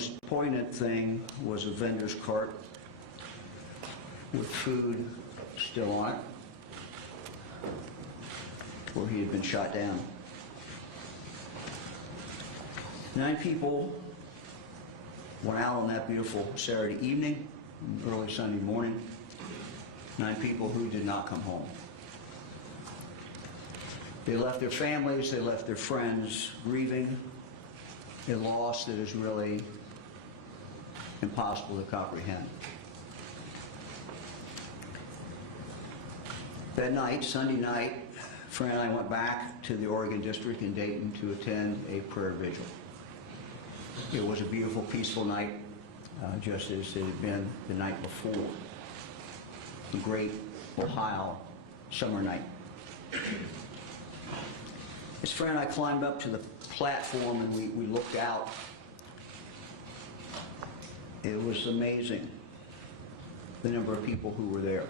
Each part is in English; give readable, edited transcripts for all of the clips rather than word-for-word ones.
most poignant thing was a vendor's cart with food still on it, where he had been shot down. 9 people went out on that beautiful Saturday evening, early Sunday morning. 9 people who did not come home. They left their families, they left their friends grieving a loss that is really impossible to comprehend. That night, Sunday night, Fran and I went back to the Oregon District in Dayton to attend a prayer vigil. It was a beautiful, peaceful night, just as it had been the night before. A great Ohio summer night. As Fran and I climbed up to the platform and we looked out, it was amazing the number of people who were there.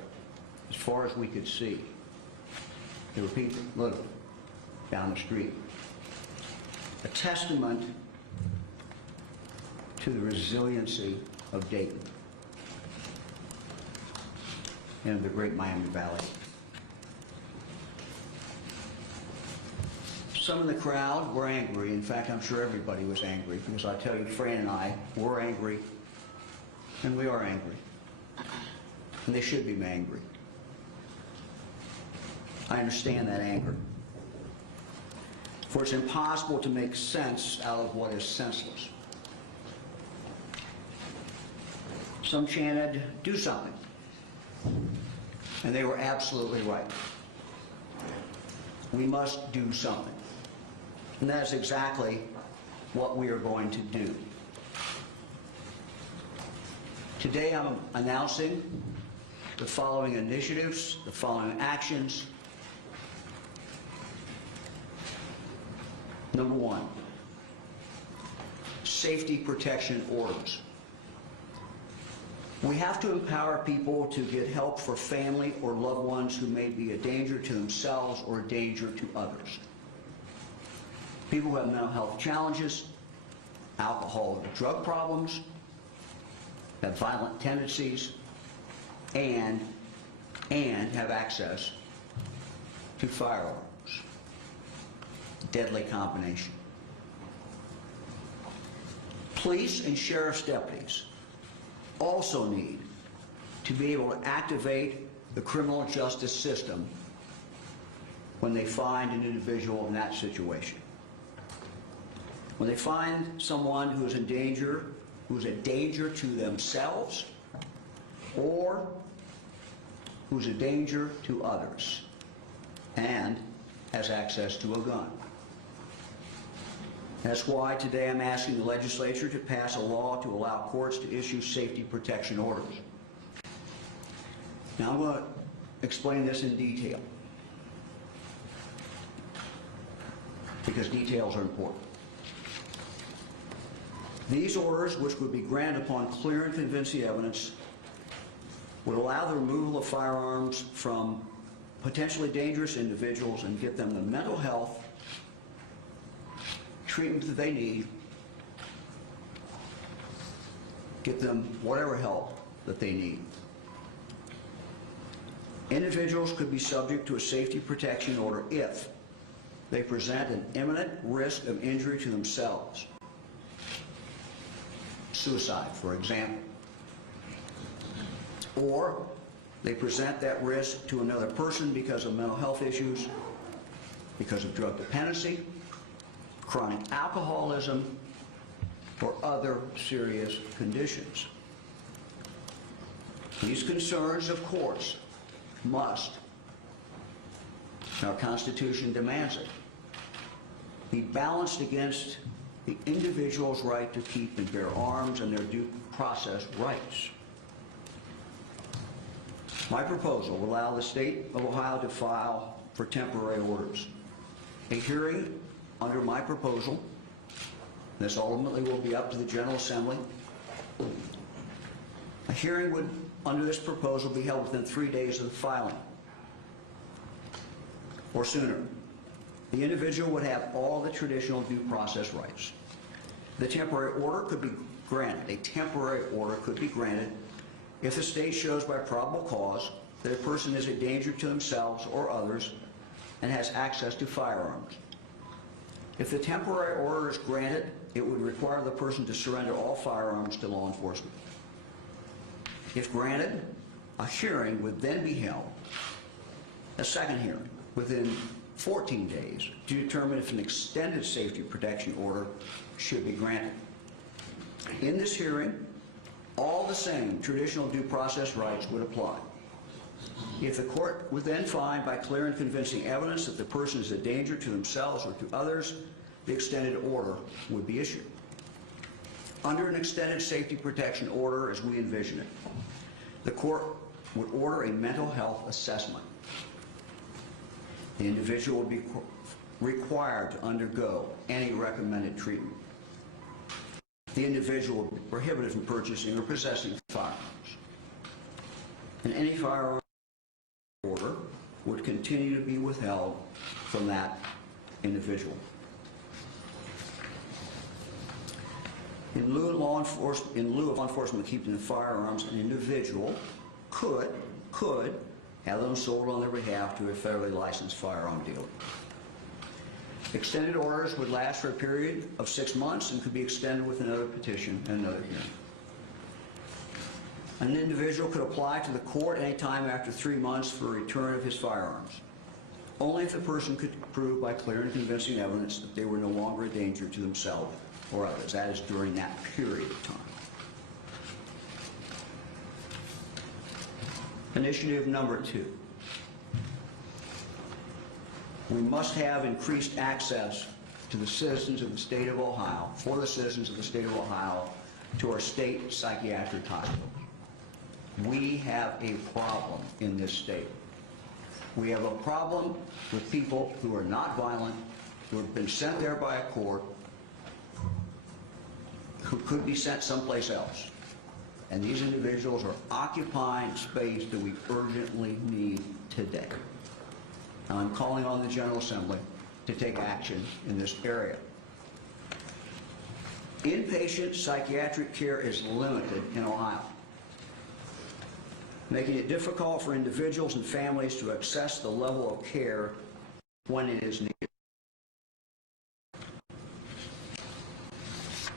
As far as we could see, there were people literally down the street. A testament to the resiliency of Dayton and the great Miami Valley. Some in the crowd were angry. In fact, I'm sure everybody was angry, because I tell you, Fran and I were angry, and we are angry. And they should be angry. I understand that anger. For it's impossible to make sense out of what is senseless. Some chanted, "Do something." And they were absolutely right. We must do something. And that's exactly what we are going to do. Today I'm announcing the following initiatives, the following actions. Number 1, safety protection orders. We have to empower people to get help for family or loved ones who may be a danger to themselves or a danger to others. People who have mental health challenges, alcohol or drug problems, have violent tendencies, and have access to firearms. Deadly combination. Police and sheriff's deputies also need to be able to activate the criminal justice system when they find an individual in that situation. When they find someone who is in danger, who is a danger to themselves, or who's a danger to others, and has access to a gun. That's why today I'm asking the legislature to pass a law to allow courts to issue safety protection orders. Now I'm going to explain this in detail, because details are important. These orders, which would be granted upon clear and convincing evidence, would allow the removal of firearms from potentially dangerous individuals and get them the mental health treatment that they need, get them whatever help that they need. Individuals could be subject to a safety protection order if they present an imminent risk of injury to themselves. Suicide, for example. Or they present that risk to another person because of mental health issues, because of drug dependency, chronic alcoholism, or other serious conditions. These concerns, of course, must, our Constitution demands it, be balanced against the individual's right to keep and bear arms and their due process rights. My proposal will allow the state of Ohio to file for temporary orders. A hearing under my proposal, this ultimately will be up to the General Assembly. A hearing would, under this proposal, be held within 3 days of the filing, or sooner. The individual would have all the traditional due process rights. The temporary order could be granted. A temporary order could be granted if the state shows by probable cause that a person is a danger to themselves or others and has access to firearms. If the temporary order is granted, it would require the person to surrender all firearms to law enforcement. If granted, a hearing would then be held, a second hearing, within 14 days to determine if an extended safety protection order should be granted. In this hearing, all the same traditional due process rights would apply. If the court would then find by clear and convincing evidence that the person is a danger to themselves or to others, the extended order would be issued. Under an extended safety protection order, as we envision it, the court would order a mental health assessment. The individual would be required to undergo any recommended treatment. The individual would be prohibited from purchasing or possessing firearms. And any firearm order would continue to be withheld from that individual. In lieu of law enforcement keeping the firearms, an individual could have them sold on their behalf to a federally licensed firearm dealer. Extended orders would last for a period of 6 months and could be extended with another petition and another hearing. An individual could apply to the court any time after 3 months for a return of his firearms, only if the person could prove by clear and convincing evidence that they were no longer a danger to themselves or others. That is during that period of time. Initiative number 2. We must have increased access to the citizens of the state of Ohio, for the citizens of the state of Ohio, to our state psychiatric hospitals. We have a problem in this state. We have a problem with people who are not violent, who have been sent there by a court, who could be sent someplace else. And these individuals are occupying space that we urgently need today. And I'm calling on the General Assembly to take action in this area. Inpatient psychiatric care is limited in Ohio, making it difficult for individuals and families to access the level of care when it is needed.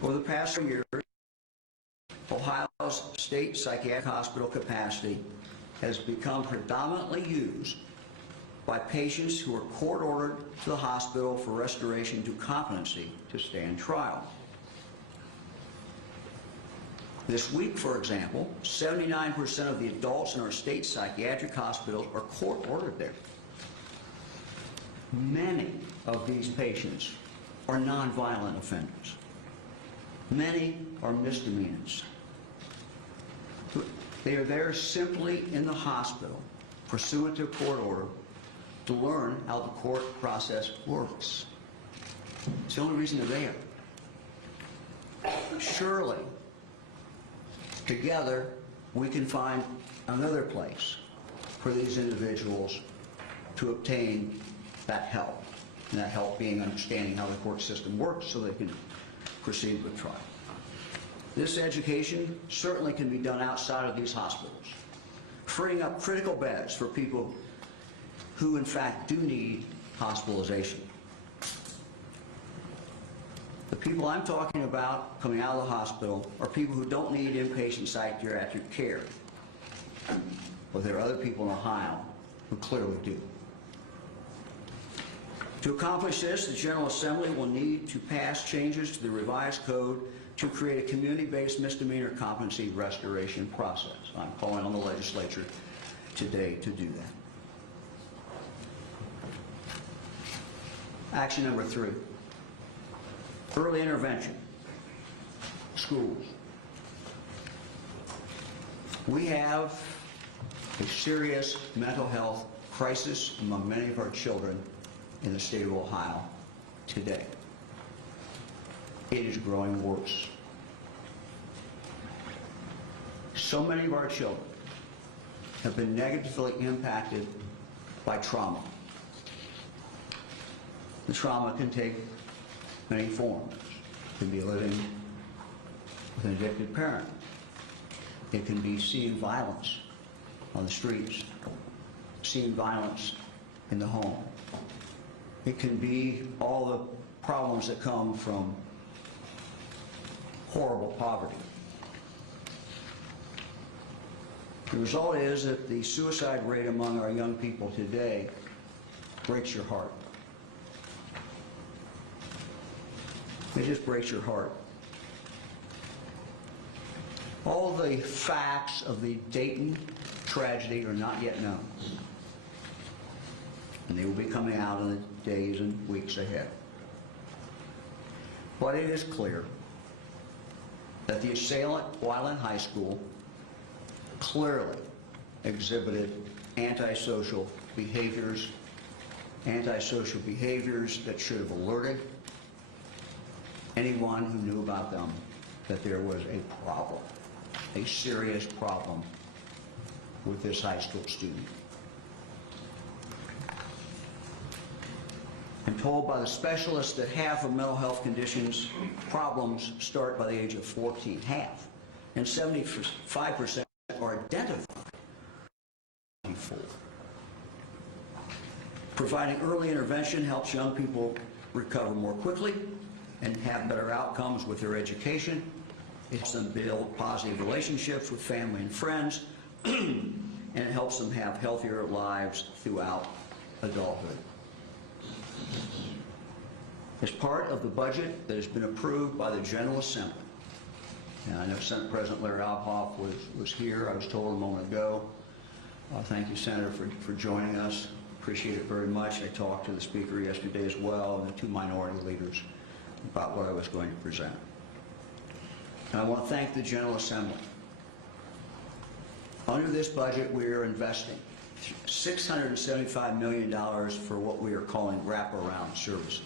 Over the past 2 years, Ohio's state psychiatric hospital capacity has become predominantly used by patients who are court-ordered to the hospital for restoration to competency to stand trial. This week, for example, 79% of the adults in our state psychiatric hospitals are court-ordered there. Many of these patients are nonviolent offenders. Many are misdemeanors. They are there simply in the hospital, pursuant to a court order, to learn how the court process works. It's the only reason they're there. Surely, together, we can find another place for these individuals to obtain that help, and that help being understanding how the court system works so they can proceed with trial. This education certainly can be done outside of these hospitals, freeing up critical beds for people who in fact do need hospitalization. The people I'm talking about coming out of the hospital are people who don't need inpatient psychiatric care. But there are other people in Ohio who clearly do. To accomplish this, the General Assembly will need to pass changes to the revised code to create a community-based misdemeanor competency restoration process. I'm calling on the legislature today to do that. Action number 3, early intervention, schools. We have a serious mental health crisis among many of our children in the state of Ohio today. It is growing worse. So many of our children have been negatively impacted by trauma. The trauma can take many forms. It can be living with an addicted parent. It can be seeing violence on the streets, seeing violence in the home. It can be all the problems that come from horrible poverty. The result is that the suicide rate among our young people today breaks your heart. It just breaks your heart. All the facts of the Dayton tragedy are not yet known, and they will be coming out in the days and weeks ahead. But it is clear that the assailant, while in high school, clearly exhibited antisocial behaviors that should have alerted anyone who knew about them that there was a problem, a serious problem with this high school student. I'm told by the specialists that half of mental health conditions problems start by the age of 14, half, and 75% are identified before. Providing early intervention helps young people recover more quickly and have better outcomes with their education. It helps them build positive relationships with family and friends, and it helps them have healthier lives throughout adulthood. As part of the budget that has been approved by the General Assembly, and I know Senate President Larry Alhoff was here, I was told a moment ago. Thank you, Senator, for joining us. Appreciate it very much. I talked to the Speaker yesterday as well, and the two minority leaders about what I was going to present. And I want to thank the General Assembly. Under this budget, we are investing $675 million for what we are calling wraparound services.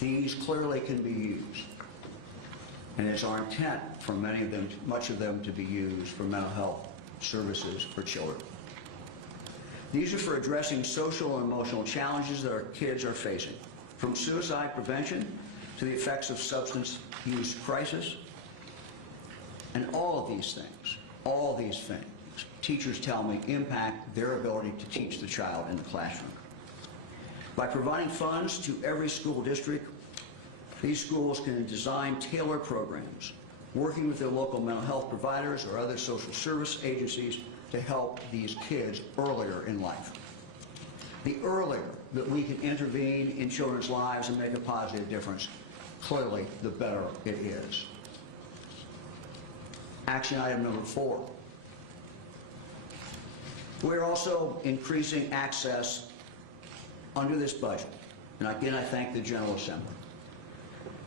These clearly can be used, and it's our intent for much of them to be used for mental health services for children. These are for addressing social and emotional challenges that our kids are facing, from suicide prevention to the effects of substance use crisis. And all of these things, teachers tell me, impact their ability to teach the child in the classroom. By providing funds to every school district, these schools can design tailored programs, working with their local mental health providers or other social service agencies to help these kids earlier in life. The earlier that we can intervene in children's lives and make a positive difference, clearly the better it is. Action item number 4. We're also increasing access under this budget, and again I thank the General Assembly,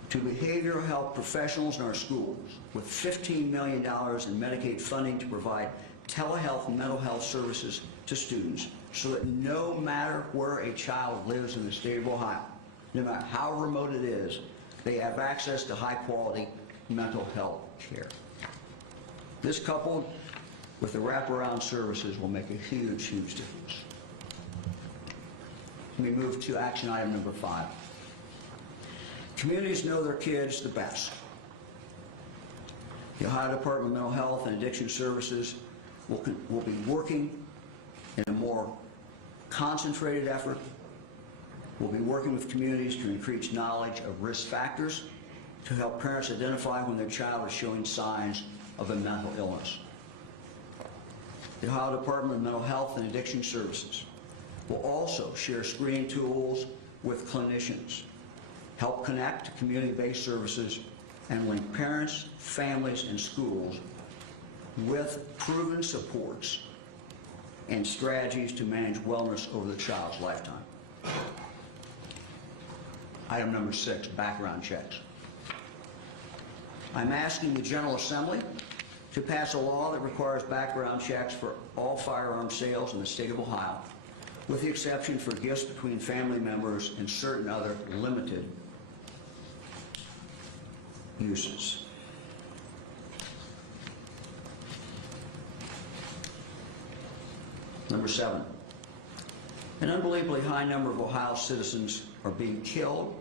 to behavioral health professionals in our schools with $15 million in Medicaid funding to provide telehealth and mental health services to students so that no matter where a child lives in the state of Ohio, no matter how remote it is, they have access to high-quality mental health care. This, coupled with the wraparound services, will make a huge, huge difference. We move to action item number 5. Communities know their kids the best. The Ohio Department of Mental Health and Addiction Services will be working in a more concentrated effort. We'll be working with communities to increase knowledge of risk factors to help parents identify when their child is showing signs of a mental illness. The Ohio Department of Mental Health and Addiction Services will also share screening tools with clinicians, help connect to community-based services, and link parents, families, and schools with proven supports and strategies to manage wellness over the child's lifetime. Item number 6, background checks. I'm asking the General Assembly to pass a law that requires background checks for all firearm sales in the state of Ohio, with the exception for gifts between family members and certain other limited uses. Number 7, an unbelievably high number of Ohio citizens are being killed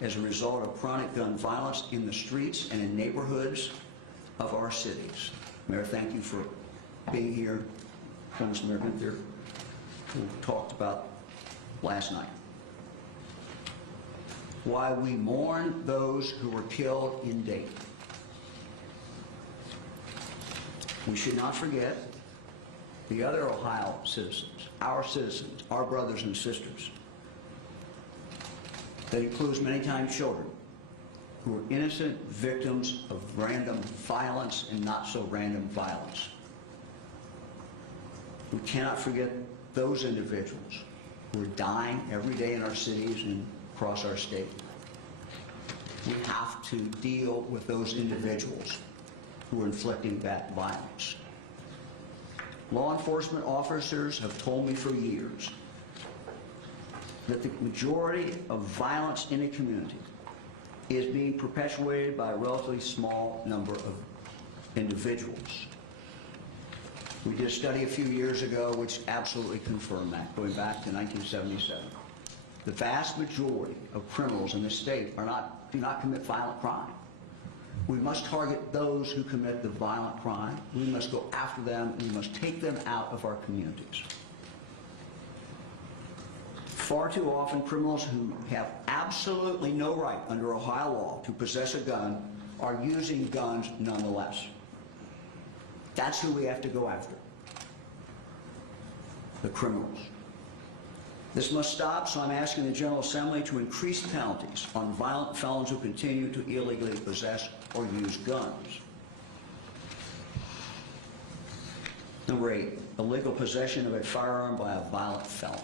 as a result of chronic gun violence in the streets and in neighborhoods of our cities. Mayor, thank you for being here. Friends, Mayor Gunther, who talked about last night. Why we mourn those who were killed in Dayton. We should not forget the other Ohio citizens, our brothers and sisters. That includes many times children who are innocent victims of random violence and not so random violence. We cannot forget those individuals who are dying every day in our cities and across our state. We have to deal with those individuals who are inflicting that violence. Law enforcement officers have told me for years that the majority of violence in a community is being perpetuated by a relatively small number of individuals. We did a study a few years ago which absolutely confirmed that, going back to 1977. The vast majority of criminals in this state do not commit violent crime. We must target those who commit the violent crime. We must go after them, and we must take them out of our communities. Far too often, criminals who have absolutely no right under Ohio law to possess a gun are using guns nonetheless. That's who we have to go after, the criminals. This must stop, so I'm asking the General Assembly to increase penalties on violent felons who continue to illegally possess or use guns. Number 8, illegal possession of a firearm by a violent felon.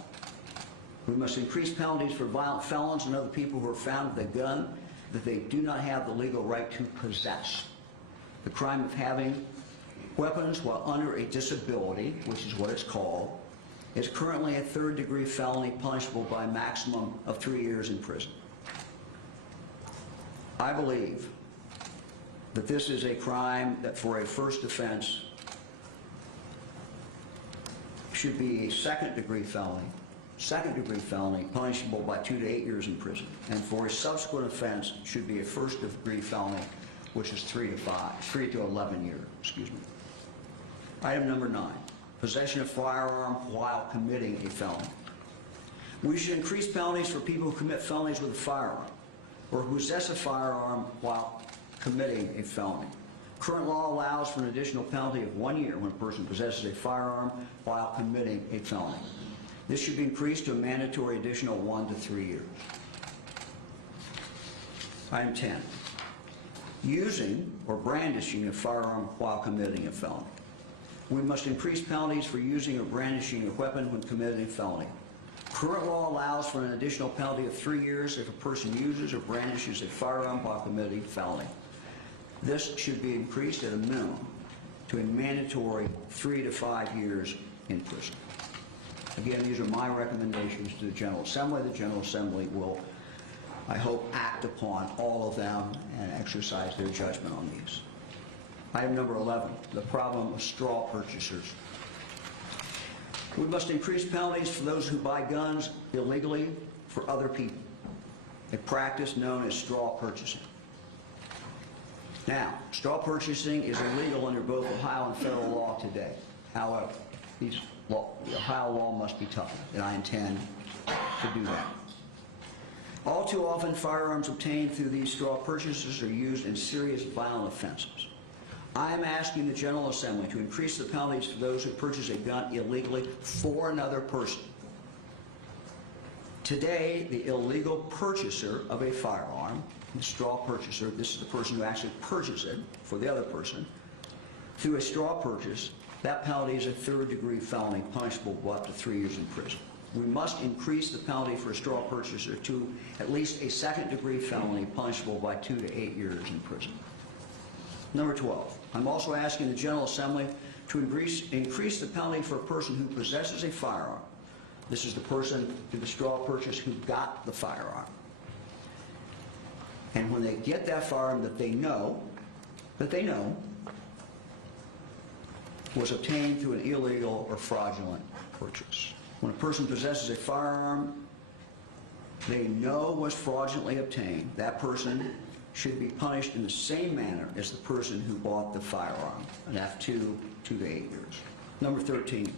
We must increase penalties for violent felons and other people who are found with a gun that they do not have the legal right to possess. The crime of having weapons while under a disability, which is what it's called, is currently a third-degree felony punishable by a maximum of 3 years in prison. I believe that this is a crime that for a first offense should be a second-degree felony punishable by 2 to 8 years in prison, and for a subsequent offense should be a first-degree felony, which is 3 to 11 years. Excuse me. Item number 9. Possession of firearm while committing a felony. We should increase penalties for people who commit felonies with a firearm or who possess a firearm while committing a felony. Current law allows for an additional penalty of 1 year when a person possesses a firearm while committing a felony. This should be increased to a mandatory additional 1 to 3 years. Item 10. Using or brandishing a firearm while committing a felony. We must increase penalties for using or brandishing a weapon when committing a felony. Current law allows for an additional penalty of 3 years if a person uses or brandishes a firearm while committing a felony. This should be increased at a minimum to a mandatory 3 to 5 years in prison. Again, these are my recommendations to the General Assembly. The General Assembly will, I hope, act upon all of them and exercise their judgment on these. Item number 11, the problem of straw purchasers. We must increase penalties for those who buy guns illegally for other people, a practice known as straw purchasing. Now, straw purchasing is illegal under both Ohio and federal law today. However, the Ohio law must be toughened, and I intend to do that. All too often, firearms obtained through these straw purchases are used in serious violent offenses. I am asking the General Assembly to increase the penalties for those who purchase a gun illegally for another person. Today, the illegal purchaser of a firearm, the straw purchaser, this is the person who actually purchased it for the other person, through a straw purchase, that penalty is a third-degree felony punishable by up to 3 years in prison. We must increase the penalty for a straw purchaser to at least a second-degree felony punishable by 2 to 8 years in prison. Number 12, I'm also asking the General Assembly to increase the penalty for a person who possesses a firearm. This is the person through the straw purchase who got the firearm. And when they get that firearm that they know was obtained through an illegal or fraudulent purchase. When a person possesses a firearm they know was fraudulently obtained, that person should be punished in the same manner as the person who bought the firearm, and that's 2 to 8 years. Number 13,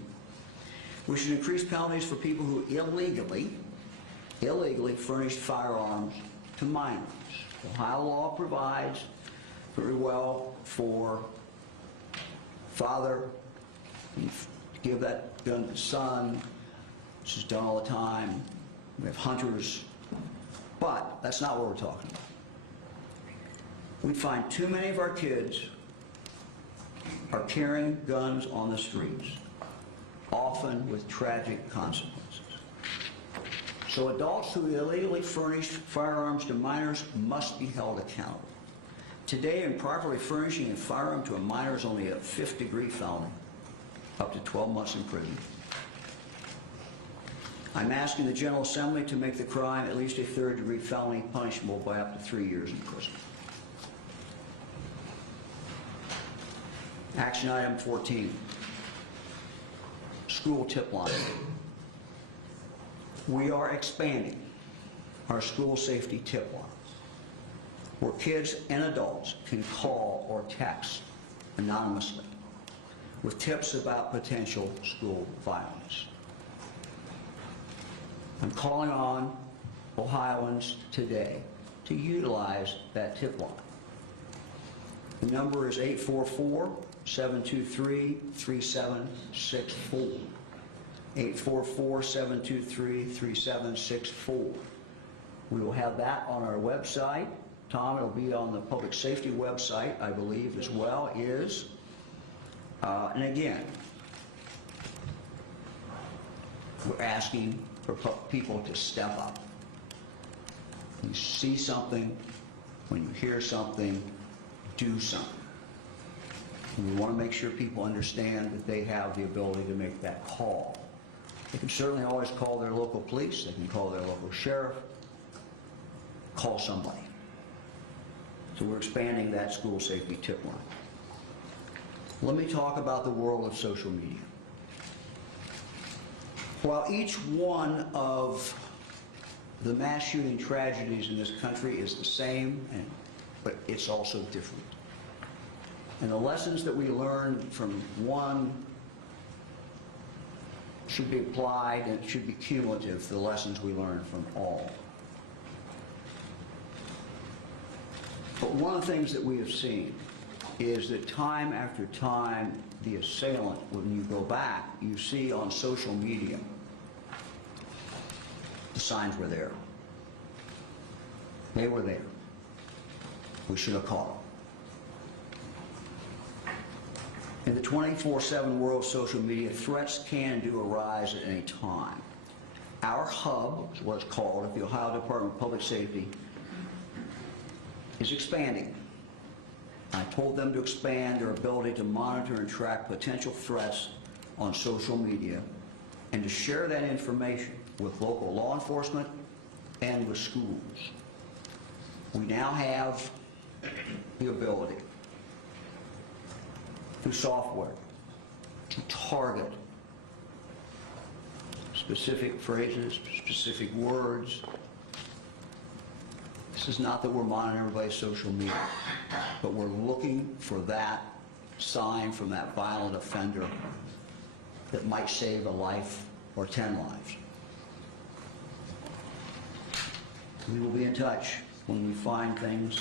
we should increase penalties for people who illegally furnished firearms to minors. Ohio law provides very well for father to give that gun to son. This is done all the time. We have hunters, but that's not what we're talking about. We find too many of our kids are carrying guns on the streets, often with tragic consequences. So adults who illegally furnished firearms to minors must be held accountable. Today, improperly furnishing a firearm to a minor is only a 5th-degree felony, up to 12 months in prison. I'm asking the General Assembly to make the crime at least a 3rd-degree felony, punishable by up to 3 years in prison. Action item 14, school tip line. We are expanding our school safety tip lines, where kids and adults can call or text anonymously with tips about potential school violence. I'm calling on Ohioans today to utilize that tip line. The number is 844-723-3764. 844-723-3764. We will have that on our website. Tom, it'll be on the public safety website, I believe, as well, and again, we're asking for people to step up. When you see something, when you hear something, do something. And we want to make sure people understand that they have the ability to make that call. They can certainly always call their local police, they can call their local sheriff, call somebody. So we're expanding that school safety tip line. Let me talk about the world of social media. While each one of the mass shooting tragedies in this country is the same, but it's also different. And the lessons that we learn from one should be applied, and it should be cumulative to the lessons we learn from all. But one of the things that we have seen is that time after time, the assailant, when you go back, you see on social media, the signs were there. They were there. We should have caught them. In the 24/7 world of social media, threats can and do arise at any time. Our hub, is what it's called, at the Ohio Department of Public Safety, is expanding. I told them to expand their ability to monitor and track potential threats on social media and to share that information with local law enforcement and with schools. We now have the ability through software to target specific phrases, specific words. This is not that we're monitoring everybody's social media, but we're looking for that sign from that violent offender that might save a life or 10 lives. We will be in touch when we find things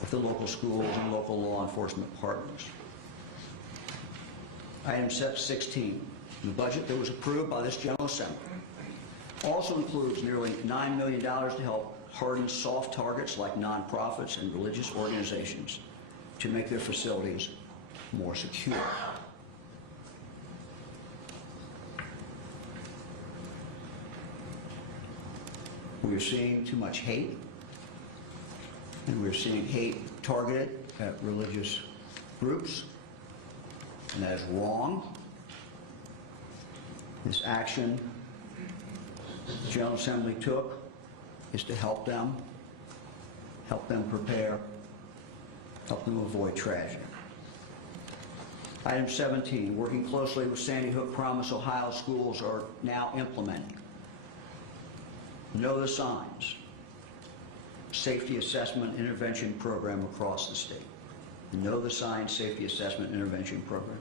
with the local schools and local law enforcement partners. Item 16, the budget that was approved by this General Assembly also includes nearly $9 million to help harden soft targets like nonprofits and religious organizations to make their facilities more secure. We are seeing too much hate, and we're seeing hate targeted at religious groups, and that is wrong. This action the General Assembly took is to help them prepare, help them avoid tragedy. Item 17, working closely with Sandy Hook Promise, Ohio schools are now implementing Know the Signs Safety Assessment Intervention Program across the state. The Know the Signs Safety Assessment Intervention Program.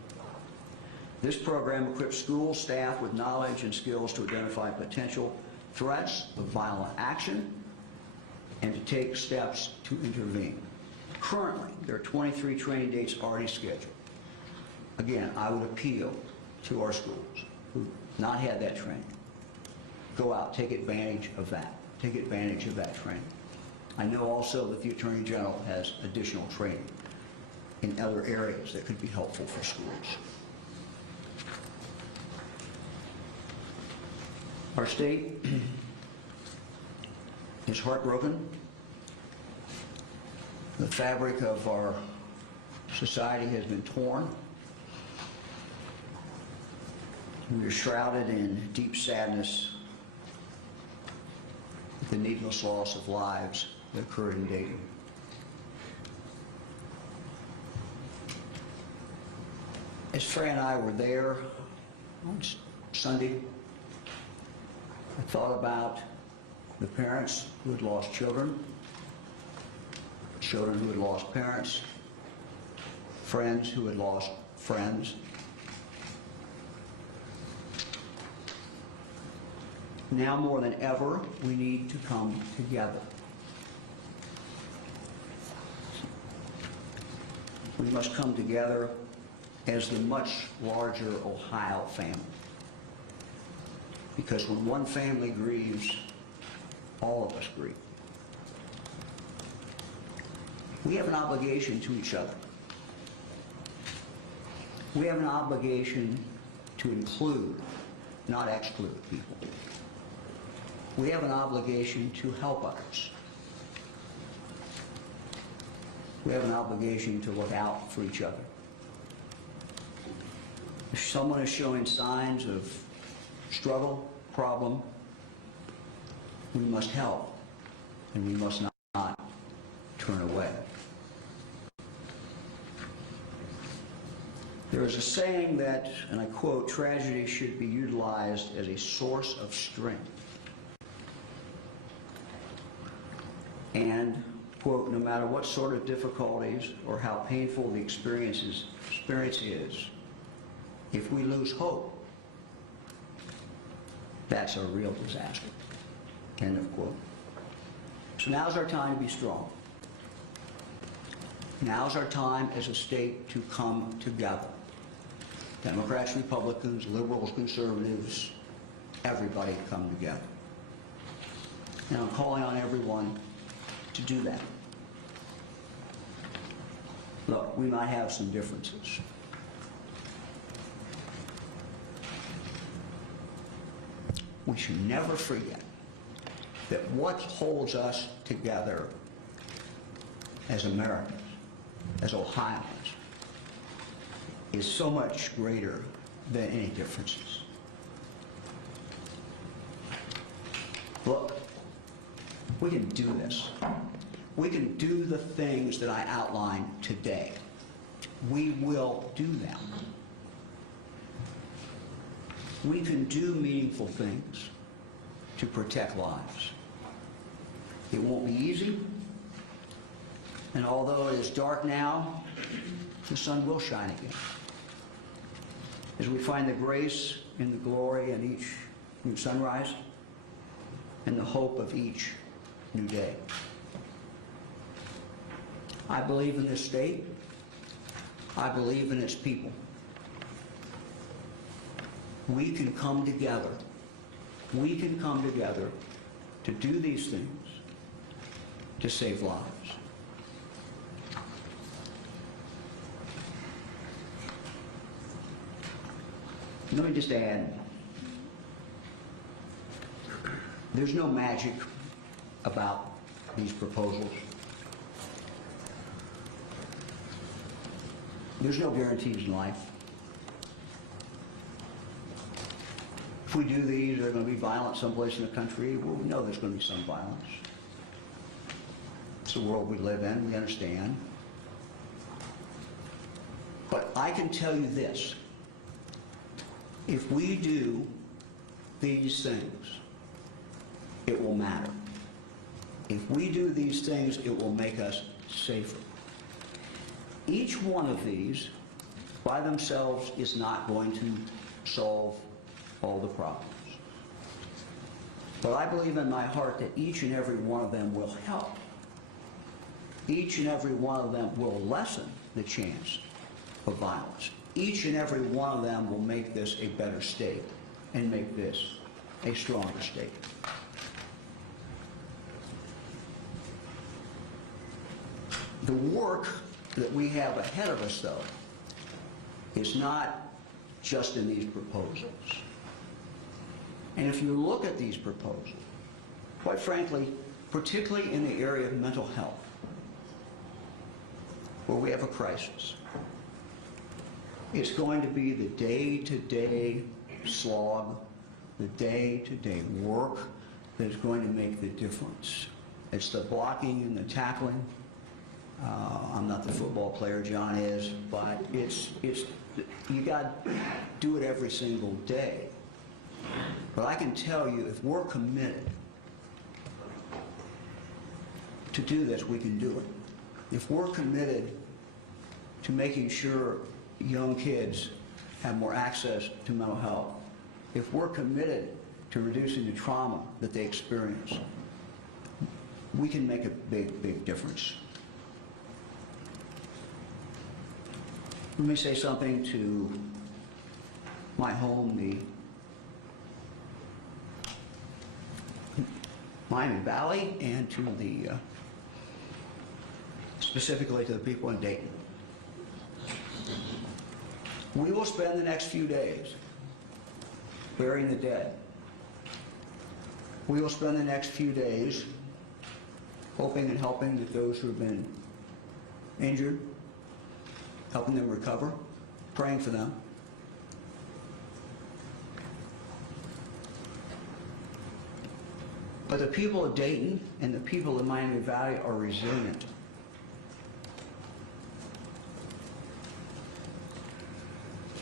This program equips school staff with knowledge and skills to identify potential threats of violent action and to take steps to intervene. Currently, there are 23 training dates already scheduled. Again, I would appeal to our schools who've not had that training. Go out, take advantage of that. Take advantage of that training. I know also that the Attorney General has additional training in other areas that could be helpful for schools. Our state is heartbroken. The fabric of our society has been torn. We are shrouded in deep sadness at the needless loss of lives that occurred in Dayton. As Fran and I were there on Sunday, I thought about the parents who had lost children, children who had lost parents, friends who had lost friends. Now more than ever, we need to come together. We must come together as the much larger Ohio family. Because when one family grieves, all of us grieve. We have an obligation to each other. We have an obligation to include, not exclude people. We have an obligation to help others. We have an obligation to look out for each other. If someone is showing signs of struggle, problem, we must help, and we must not turn away. There is a saying that, and I quote, tragedy should be utilized as a source of strength. And, quote, no matter what sort of difficulties or how painful the experience is, if we lose hope, that's a real disaster. End of quote. So now's our time to be strong. Now's our time as a state to come together. Democrats, Republicans, liberals, conservatives, everybody come together. And I'm calling on everyone to do that. Look, we might have some differences. We should never forget that what holds us together as Americans, as Ohioans, is so much greater than any differences. Look, we can do this. We can do the things that I outlined today. We will do them. We can do meaningful things to protect lives. It won't be easy, and although it is dark now, the sun will shine again. As we find the grace and the glory in each new sunrise and the hope of each new day. I believe in this state. I believe in its people. We can come together. We can come together to do these things to save lives. Let me just add, there's no magic about these proposals. There's no guarantees in life. If we do these, there's going to be violence someplace in the country. Well, we know there's going to be some violence. It's the world we live in, we understand. But I can tell you this. If we do these things, it will matter. If we do these things, it will make us safer. Each one of these by themselves is not going to solve all the problems. But I believe in my heart that each and every one of them will help. Each and every one of them will lessen the chance of violence. Each and every one of them will make this a better state and make this a stronger state. The work that we have ahead of us, though, is not just in these proposals. And if you look at these proposals, quite frankly, particularly in the area of mental health, where we have a crisis, it's going to be the day-to-day slog, the day-to-day work that is going to make the difference. It's the blocking and the tackling. I'm not the football player, John is, but it's you got to do it every single day. But I can tell you, if we're committed to do this, we can do it. If we're committed to making sure young kids have more access to mental health, if we're committed to reducing the trauma that they experience, we can make a big, big difference. Let me say something to my home, the Miami Valley, and to the specifically to the people in Dayton. We will spend the next few days burying the dead. We will spend the next few days hoping and helping that those who have been injured, helping them recover, praying for them. But the people of Dayton and the people of Miami Valley are resilient.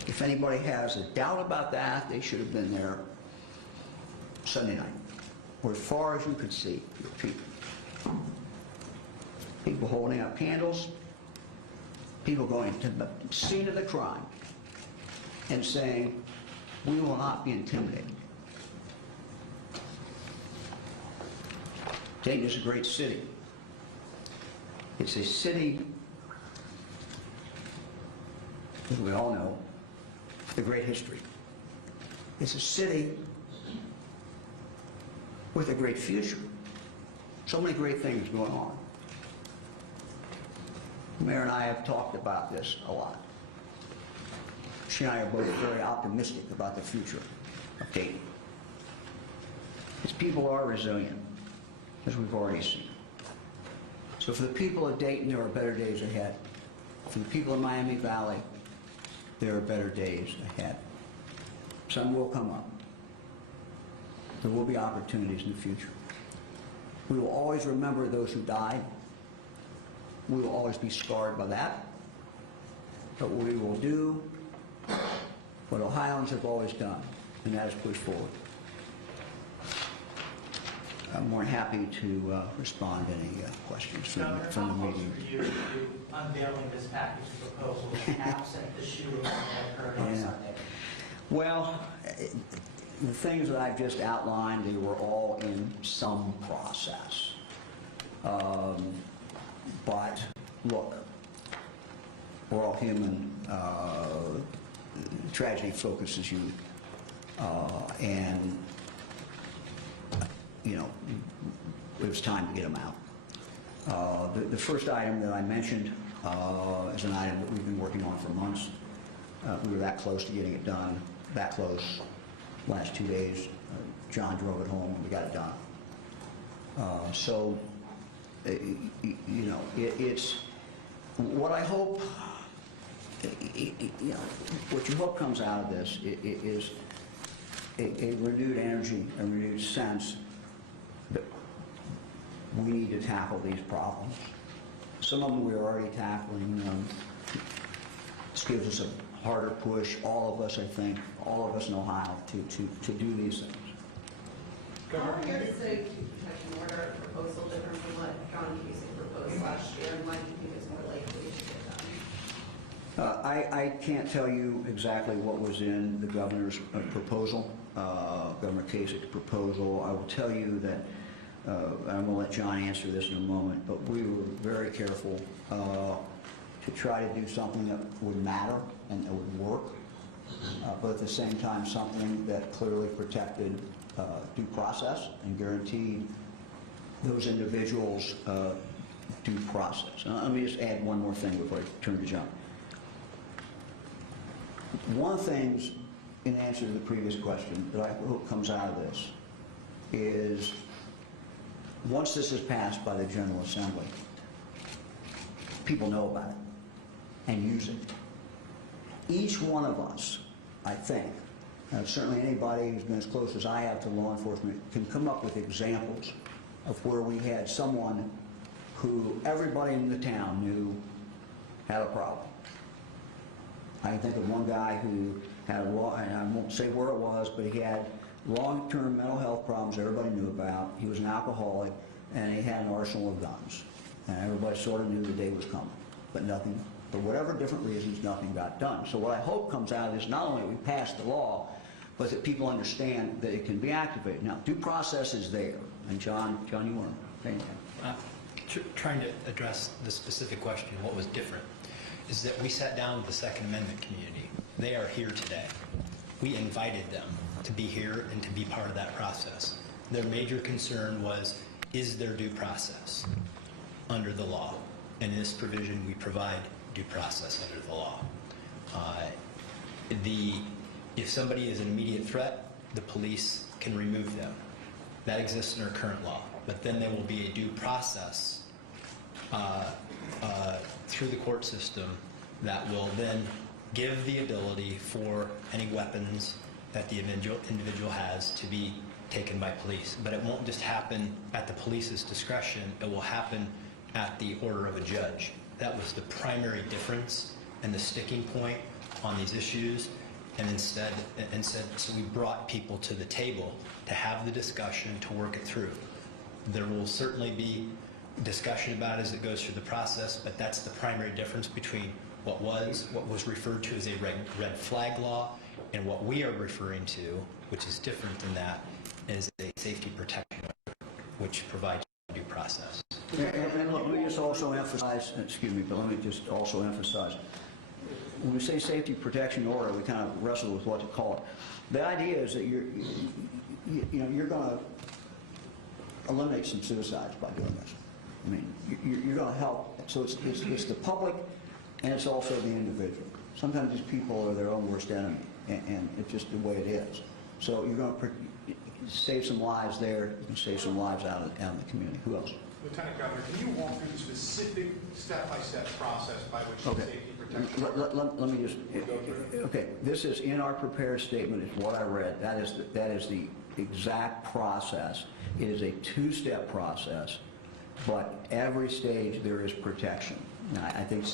If anybody has a doubt about that, they should have been there Sunday night, or as far as you could see, people holding up candles, people going to the scene of the crime and saying, we will not be intimidated. Dayton is a great city. It's a city, as we all know, with a great history. It's a city with a great future. So many great things going on. The mayor and I have talked about this a lot. She and I are both very optimistic about the future of Dayton. Its people are resilient, as we've already seen. So for the people of Dayton, there are better days ahead. For the people of Miami Valley, there are better days ahead. Some will come up. There will be opportunities in the future. We will always remember those who died. We will always be scarred by that. But we will do what Ohioans have always done, and that is push forward. I'm more happy to respond to any questions from the meeting. For you unveiling this package of proposals absent the shooting that occurred on Sunday? Well, the things that I've just outlined, they were all in some process. But look, we're all human. Tragedy focuses youth, and you know, it was time to get them out. The first item that I mentioned is an item that we've been working on for months. We were that close to getting it done, that close last 2 days. John drove it home and we got it done. So, you know, it's what I hope, you know, what you hope comes out of this is a renewed energy, a renewed sense that we need to tackle these problems. Some of them we're already tackling. This gives us a harder push. All of us, I think, all of us in Ohio to do these things. How is the safety protection order proposal different from what John Cusick proposed last year, and why do you think it's more likely to get done? I can't tell you exactly what was in the governor's proposal, Governor Kasich's proposal. I will tell you that, I'm going to let John answer this in a moment, but we were very careful to try to do something that would matter and that would work, but at the same time something that clearly protected due process and guaranteed those individuals due process. Let me just add one more thing before I turn to John. One of the things, in answer to the previous question, that I hope comes out of this is once this is passed by the General Assembly, people know about it and use it. Each one of us, I think, certainly anybody who's been as close as I have to law enforcement, can come up with examples of where we had someone who everybody in the town knew had a problem. I can think of one guy who had and I won't say where it was, but he had long-term mental health problems everybody knew about. He was an alcoholic, and he had an arsenal of guns. And everybody sort of knew the day was coming, but nothing, for whatever different reasons, nothing got done. So what I hope comes out of this, not only that we pass the law, but that people understand that it can be activated. Now, due process is there. And John, you want to say anything? Trying to address the specific question, what was different, is that we sat down with the Second Amendment community. They are here today. We invited them to be here and to be part of that process. Their major concern was, is there due process under the law? And in this provision, we provide due process under the law. If somebody is an immediate threat, the police can remove them. That exists in our current law. But then there will be a due process through the court system that will then give the ability for any weapons that the individual has to be taken by police. But it won't just happen at the police's discretion. It will happen at the order of a judge. That was the primary difference and the sticking point on these issues. And instead, so we brought people to the table to have the discussion, to work it through. There will certainly be discussion about it as it goes through the process, but that's the primary difference between what was referred to as a red flag law and what we are referring to, which is different than that, is a safety protection order, which provides due process. And let me just also emphasize, excuse me, but let me just also emphasize, when we say safety protection order, we kind of wrestle with what to call it. The idea is that you're going to eliminate some suicides by doing this. I mean, you're going to help. So it's the public, and it's also the individual. Sometimes these people are their own worst enemy, and it's just the way it is. So you're going to save some lives there. You can save some lives out in the community. Who else? Lieutenant Governor, can you walk through the specific step-by-step process by which the safety protection... Let me just... Okay, this is in our prepared statement. It's what I read. That is the exact process. It is a two-step process, but every stage there is protection. Now, I think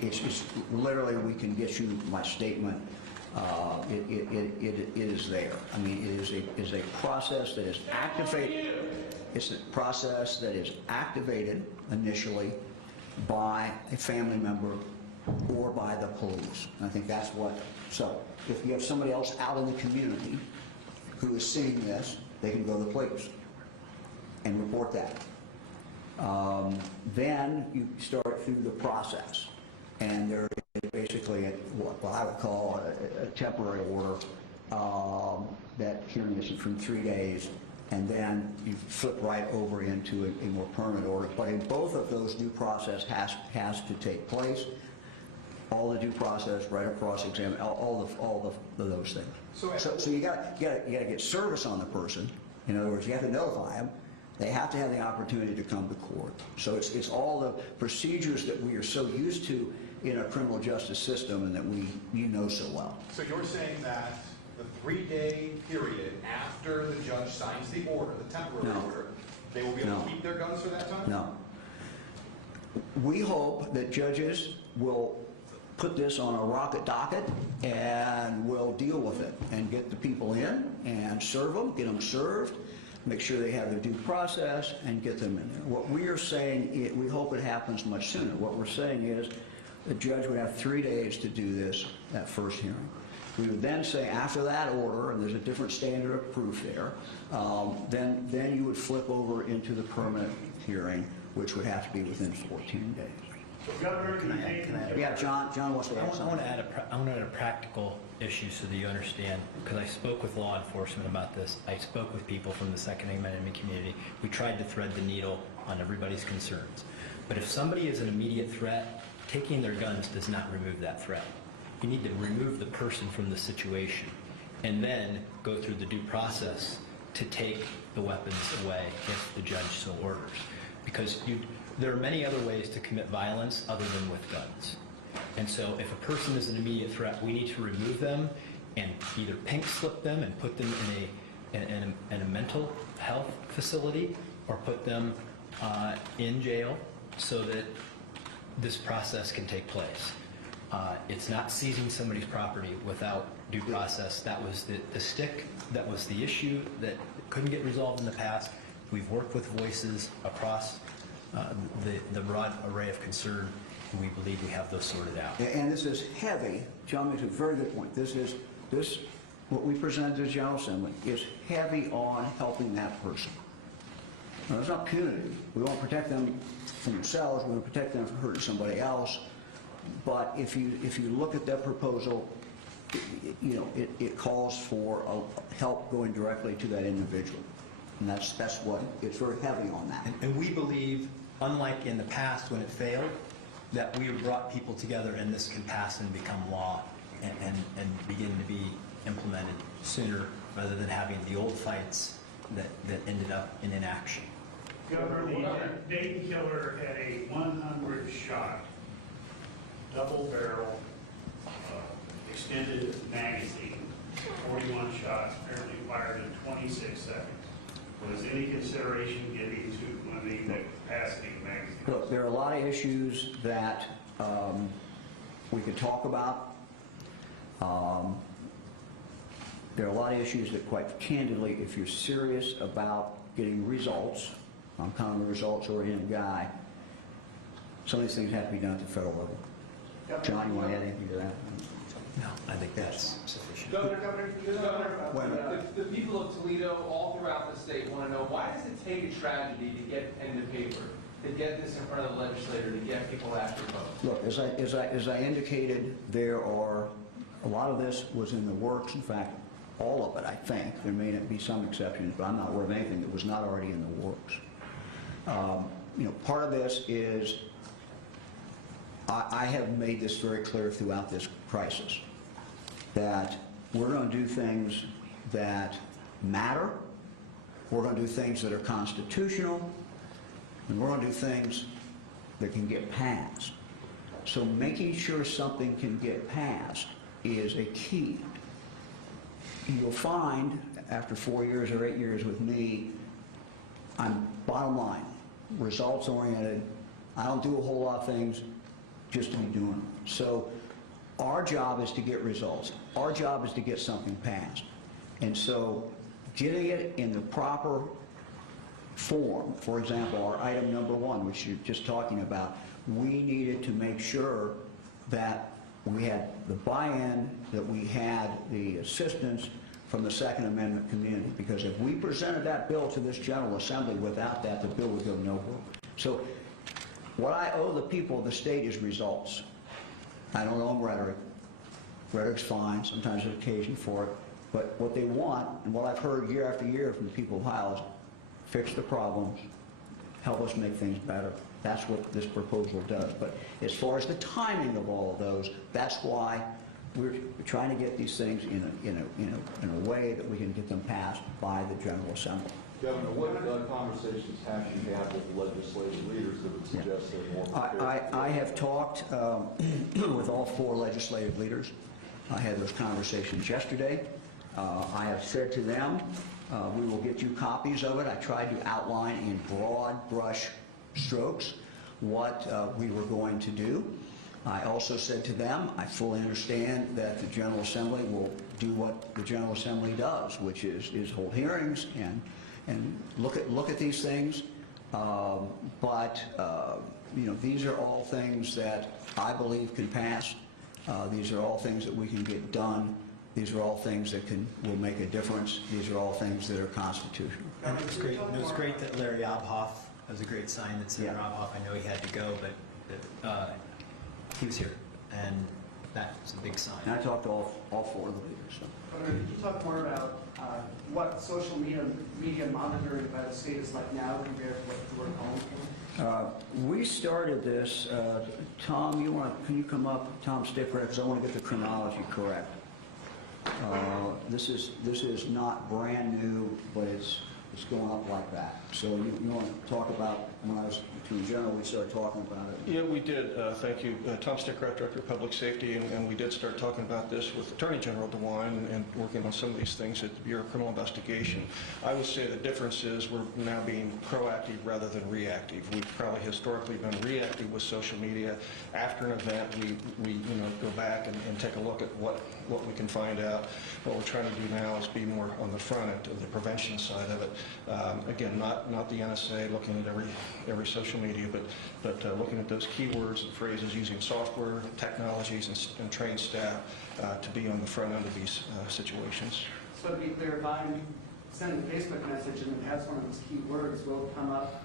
it's literally, we can get you my statement. It is there. I mean, it is a process that is activated. It's a process that is activated initially by a family member or by the police. And I think that's what, so if you have somebody else out in the community who is seeing this, they can go to the police and report that. Then you start through the process. And there is basically what I would call a temporary order that hearing is from 3 days, and then you flip right over into a more permanent order. But in both of those, due process has to take place. All the due process, right across exam, all of those things. So you got to get service on the person. In other words, you have to notify them. They have to have the opportunity to come to court. So it's all the procedures that we are so used to in our criminal justice system and that you know so well. So you're saying that the 3-day period after the judge signs the order, the temporary order, they will be able to keep their guns for that time? No. We hope that judges will put this on a rocket docket, and we'll deal with it and get the people in and serve them, get them served, make sure they have their due process, and get them in there. What we are saying, we hope it happens much sooner. What we're saying is the judge would have 3 days to do this, that first hearing. We would then say after that order, and there's a different standard of proof there, then you would flip over into the permanent hearing, which would have to be within 14 days. So Governor, can I Yeah, John wants to add I want something. to add a practical issue so that you understand, because I spoke with law enforcement about this. I spoke with people from the Second Amendment community. We tried to thread the needle on everybody's concerns. But if somebody is an immediate threat, taking their guns does not remove that threat. You need to remove the person from the situation and then go through the due process to take the weapons away if the judge so orders. Because there are many other ways to commit violence other than with guns. And so if a person is an immediate threat, we need to remove them and either pink slip them and put them in a mental health facility, or put them in jail so that this process can take place. It's not seizing somebody's property without due process. That was the stick, that was the issue that couldn't get resolved in the past. We've worked with voices across the broad array of concern, and we believe we have those sorted out. And this is heavy. John makes a very good point. What we presented to the General Assembly is heavy on helping that person. Now, it's not punitive. We want to protect them from themselves. We want to protect them from hurting somebody else. But if you look at that proposal, it calls for help going directly to that individual. And that's what, it's very heavy on that. And we believe, unlike in the past when it failed, that we have brought people together and this can pass and become law and begin to be implemented sooner, rather than having the old fights that ended up in inaction. Governor, the Dayton killer had a 100-shot, double-barrel, extended magazine, 41 shots, apparently fired in 26 seconds. Was any consideration given to limiting the capacity of the magazine? Look, there are a lot of issues that we could talk about. There are a lot of issues that, quite candidly, if you're serious about getting results, I'm kind of a results-oriented guy, some of these things have to be done at the federal level. John, you want to add anything to that? No, I think that's sufficient. Governor, Wait a minute. the people of Toledo all throughout the state want to know, why does it take a tragedy to get in the paper, to get this in front of the legislator, to get people to actually vote? Look, as I indicated, there are, a lot of this was in the works. In fact, all of it, I think. There may be some exceptions, but I'm not aware of anything that was not already in the works. Part of this is, I have made this very clear throughout this crisis, that we're going to do things that matter, we're going to do things that are constitutional, and we're going to do things that can get passed. So making sure something can get passed is a key. You'll find, after 4 years or 8 years with me, I'm bottom line, results oriented. I don't do a whole lot of things just to be doing them. So our job is to get results. Our job is to get something passed. And so getting it in the proper form, for example, our item number 1, which you're just talking about, we needed to make sure that we had the buy-in, that we had the assistance from the Second Amendment community, because if we presented that bill to this General Assembly without that, the bill would go nowhere. So what I owe the people of the state is results. I don't owe them rhetoric. Rhetoric's fine, sometimes there's occasion for it, but what they want, and what I've heard year after year from the people of Ohio, is fix the problems, help us make things better. That's what this proposal does. But as far as the timing of all of those, that's why we're trying to get these things in a way that we can get them passed by the General Assembly. Governor, what conversations have you had with legislative leaders that would suggest they're more prepared? I have talked with all 4 legislative leaders. I had those conversations yesterday. I have said to them, we will get you copies of it. I tried to outline in broad brush strokes what we were going to do. I also said to them, I fully understand that the General Assembly will do what the General Assembly does, which is hold hearings and look at these things. You know, these are all things that I believe can pass. These are all things that we can get done. These are all things that will make a difference. These are all things that are constitutional. And it was great. It was great that Larry Obhoff, that was a great sign that Senator Obhoff, I know he had to go, but he was here, and that was a big sign. And I talked to all four of the leaders. So. Governor, could you talk more about what social media monitoring by the state is like now compared to what you were calling for? We started this. Tom, can you come up? Tom Stickler, because I want to get the chronology correct. This is not brand new, but it's going up like that. So you want to talk about, when I was Attorney General, we started talking about it. Yeah, we did. Thank you. Tom Stickrat, Director of Public Safety, and we did start talking about this with Attorney General DeWine and working on some of these things at the Bureau of Criminal Investigation. I would say the difference is we're now being proactive rather than reactive. We've probably historically been reactive with social media. After an event, we go back and take a look at what we can find out. What we're trying to do now is be more on the front end of the prevention side of it. Again, not the NSA looking at every social media, but looking at those keywords and phrases, using software, technologies, and trained staff to be on the front end of these situations. So to be clear, if I'm sending a Facebook message and it has one of those keywords, will it come up?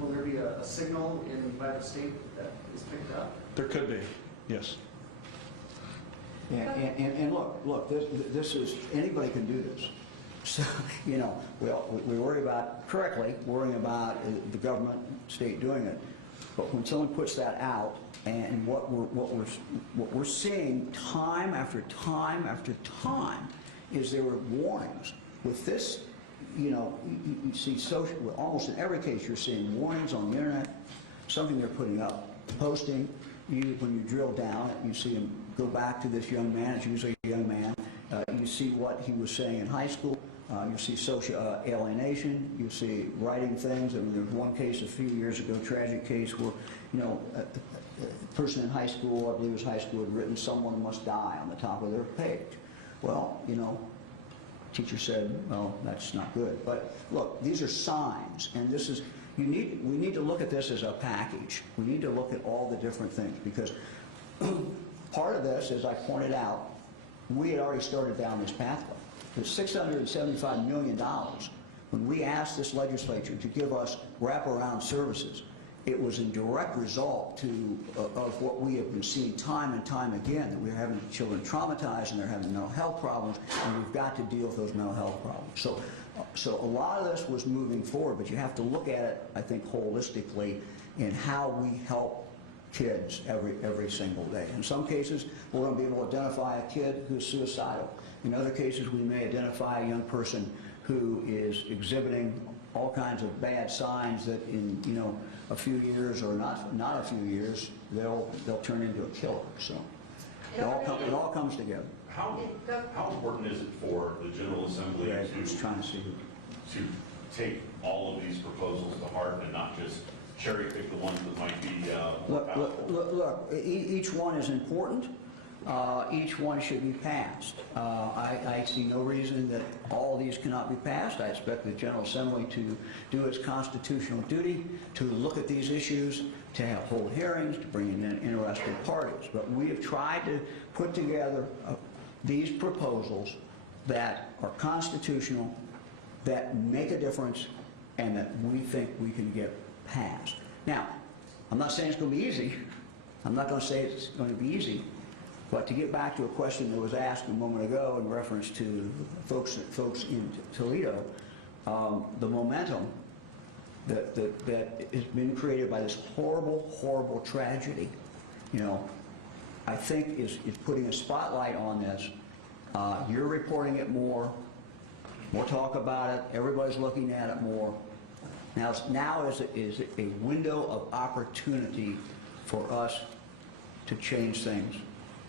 Will there be a signal by the state that is picked up? There could be, yes. And look, this is, anybody can do this. So, you know, we worry about, correctly, worrying about the government, state doing it. But when someone puts that out, and what we're seeing time after time after time is there were warnings. With this, you know, you see social, almost in every case you're seeing warnings on the internet, something they're putting up, posting. When you drill down, you see them go back to this young man. It's usually a young man. You see what he was saying in high school. You see social alienation. You see writing things. I mean, there was one case a few years ago, tragic case, where, you know, a person in high school, I believe it was high school, had written "someone must die" on the top of their page. Well, you know, teacher said, well, that's not good. But look, these are signs, and this is, we need to look at this as a package. We need to look at all the different things, because part of this, as I pointed out, we had already started down this pathway. There's $675 million. When we asked this legislature to give us wraparound services, it was in direct result of what we have been seeing time and time again, that we're having children traumatized and they're having mental health problems, and we've got to deal with those mental health problems. So a lot of this was moving forward, but you have to look at it, I think, holistically in how we help kids every single day. In some cases, we're going to be able to identify a kid who's suicidal. In other cases, we may identify a young person who is exhibiting all kinds of bad signs that in, you know, a few years or not a few years, they'll turn into a killer. So it all comes together. How important is it for the General Assembly to take all of these proposals to heart and not just cherry pick the ones that might be look, each one is important. Each one should be passed. I see no reason that all these cannot be passed. I expect the General Assembly to do its constitutional duty, to look at these issues, to hold hearings, to bring in interested parties. But we have tried to put together these proposals that are constitutional, that make a difference, and that we think we can get passed. Now, I'm not saying it's going to be easy. I'm not going to say it's going to be easy. But to get back to a question that was asked a moment ago in reference to folks in Toledo, the momentum that has been created by this horrible, horrible tragedy, you know, I think is putting a spotlight on this. You're reporting it more. We'll talk about it. Everybody's looking at it more. Now is a window of opportunity for us to change things,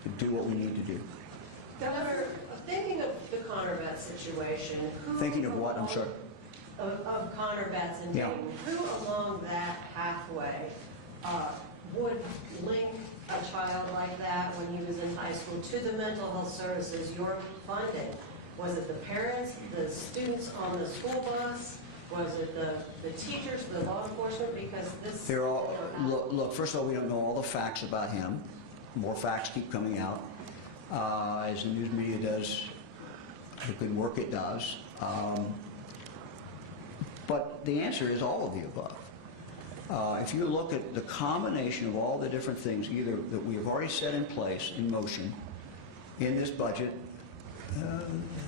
to do what we need to do. Governor, thinking of the Connor Betts situation, Thinking of what? I'm sorry. Of Connor Betts and Dayton, who along that pathway would link a child like that when he was in high school to the mental health services you're funding? Was it the parents, the students on the school bus? Was it the teachers, the law enforcement? Because this... They're all, look, first of all, we don't know all the facts about him. More facts keep coming out. As the news media does the good work it does. But the answer is all of the above. If you look at the combination of all the different things, either that we have already set in place, in motion, in this budget,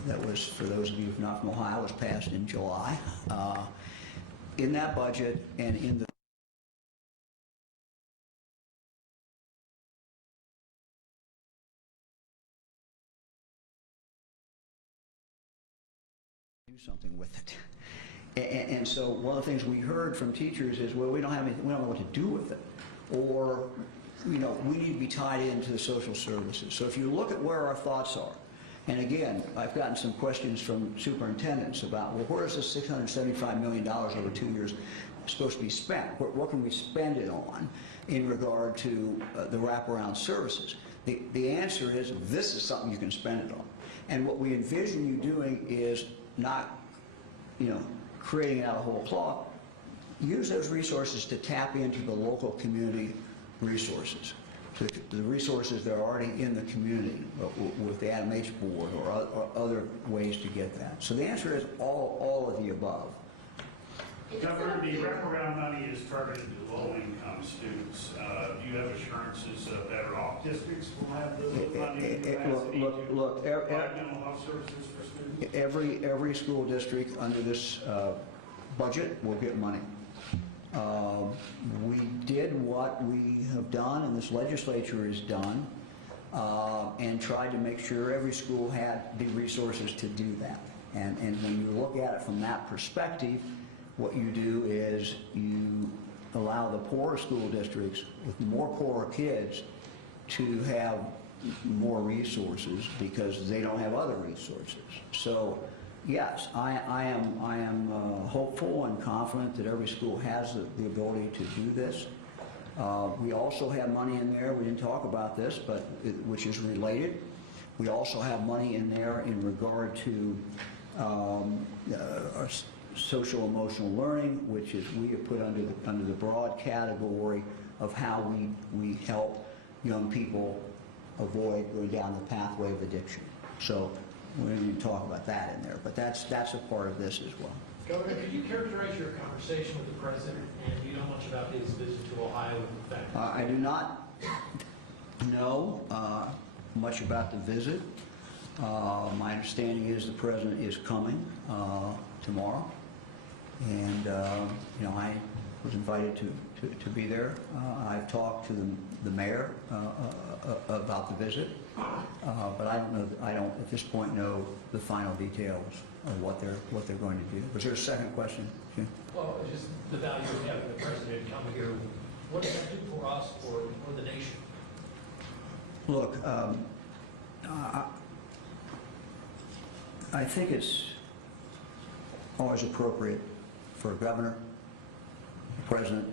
that was, for those of you who are not from Ohio, was passed in July. In that budget and in the do something with it. And so one of the things we heard from teachers is, well, we don't know what to do with it. Or, you know, we need to be tied into the social services. So if you look at where our thoughts are, and again, I've gotten some questions from superintendents about, well, where is this $675 million over 2 years supposed to be spent? What can we spend it on in regard to the wraparound services? The answer is, this is something you can spend it on. And what we envision you doing is not, you know, creating it out of whole cloth. Use those resources to tap into the local community resources. The resources that are already in the community with the Adam H. Board or other ways to get that. So the answer is all of the above. Governor, the wraparound money is targeted to low-income students. Do you have assurances that better off districts will have the money capacity to provide mental health services for students? Every school district under this budget will get money. We did what we have done and this legislature has done and tried to make sure every school had the resources to do that. And when you look at it from that perspective, what you do is you allow the poorer school districts with more poorer kids to have more resources because they don't have other resources. So yes, I am hopeful and confident that every school has the ability to do this. We also have money in there, we didn't talk about this, but which is related. We also have money in there in regard to our social emotional learning, which is we have put under the broad category of how we help young people avoid going down the pathway of addiction. So we didn't even talk about that in there, but that's a part of this as well. Governor, could you characterize your conversation with the president, and do you know much about his visit to Ohio and the fact? I do not know much about the visit. My understanding is the president is coming tomorrow, and you know, I was invited to be there. I've talked to the mayor about the visit, but I don't at this point know the final details of what they're going to do. Was there a second question, Jim? Well, just the value of having the president come here. What does that do for us or the nation? Look, I think it's always appropriate for a governor, a president,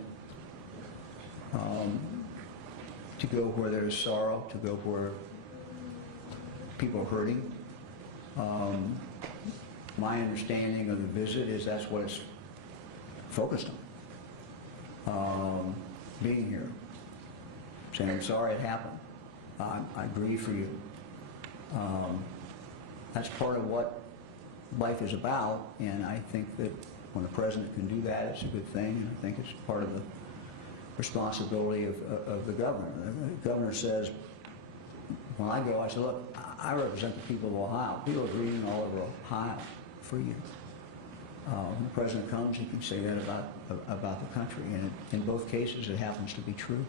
to go where there's sorrow, to go where people are hurting. My understanding of the visit is that's what it's focused on. Being here, saying I'm sorry it happened. I grieve for you. That's part of what life is about, and I think that when a president can do that, it's a good thing, and I think it's part of the responsibility of the governor. The governor says, when I go, I say, look, I represent the people of Ohio. People are grieving all over Ohio for you. When the president comes, he can say that about the country, and in both cases, it happens to be true.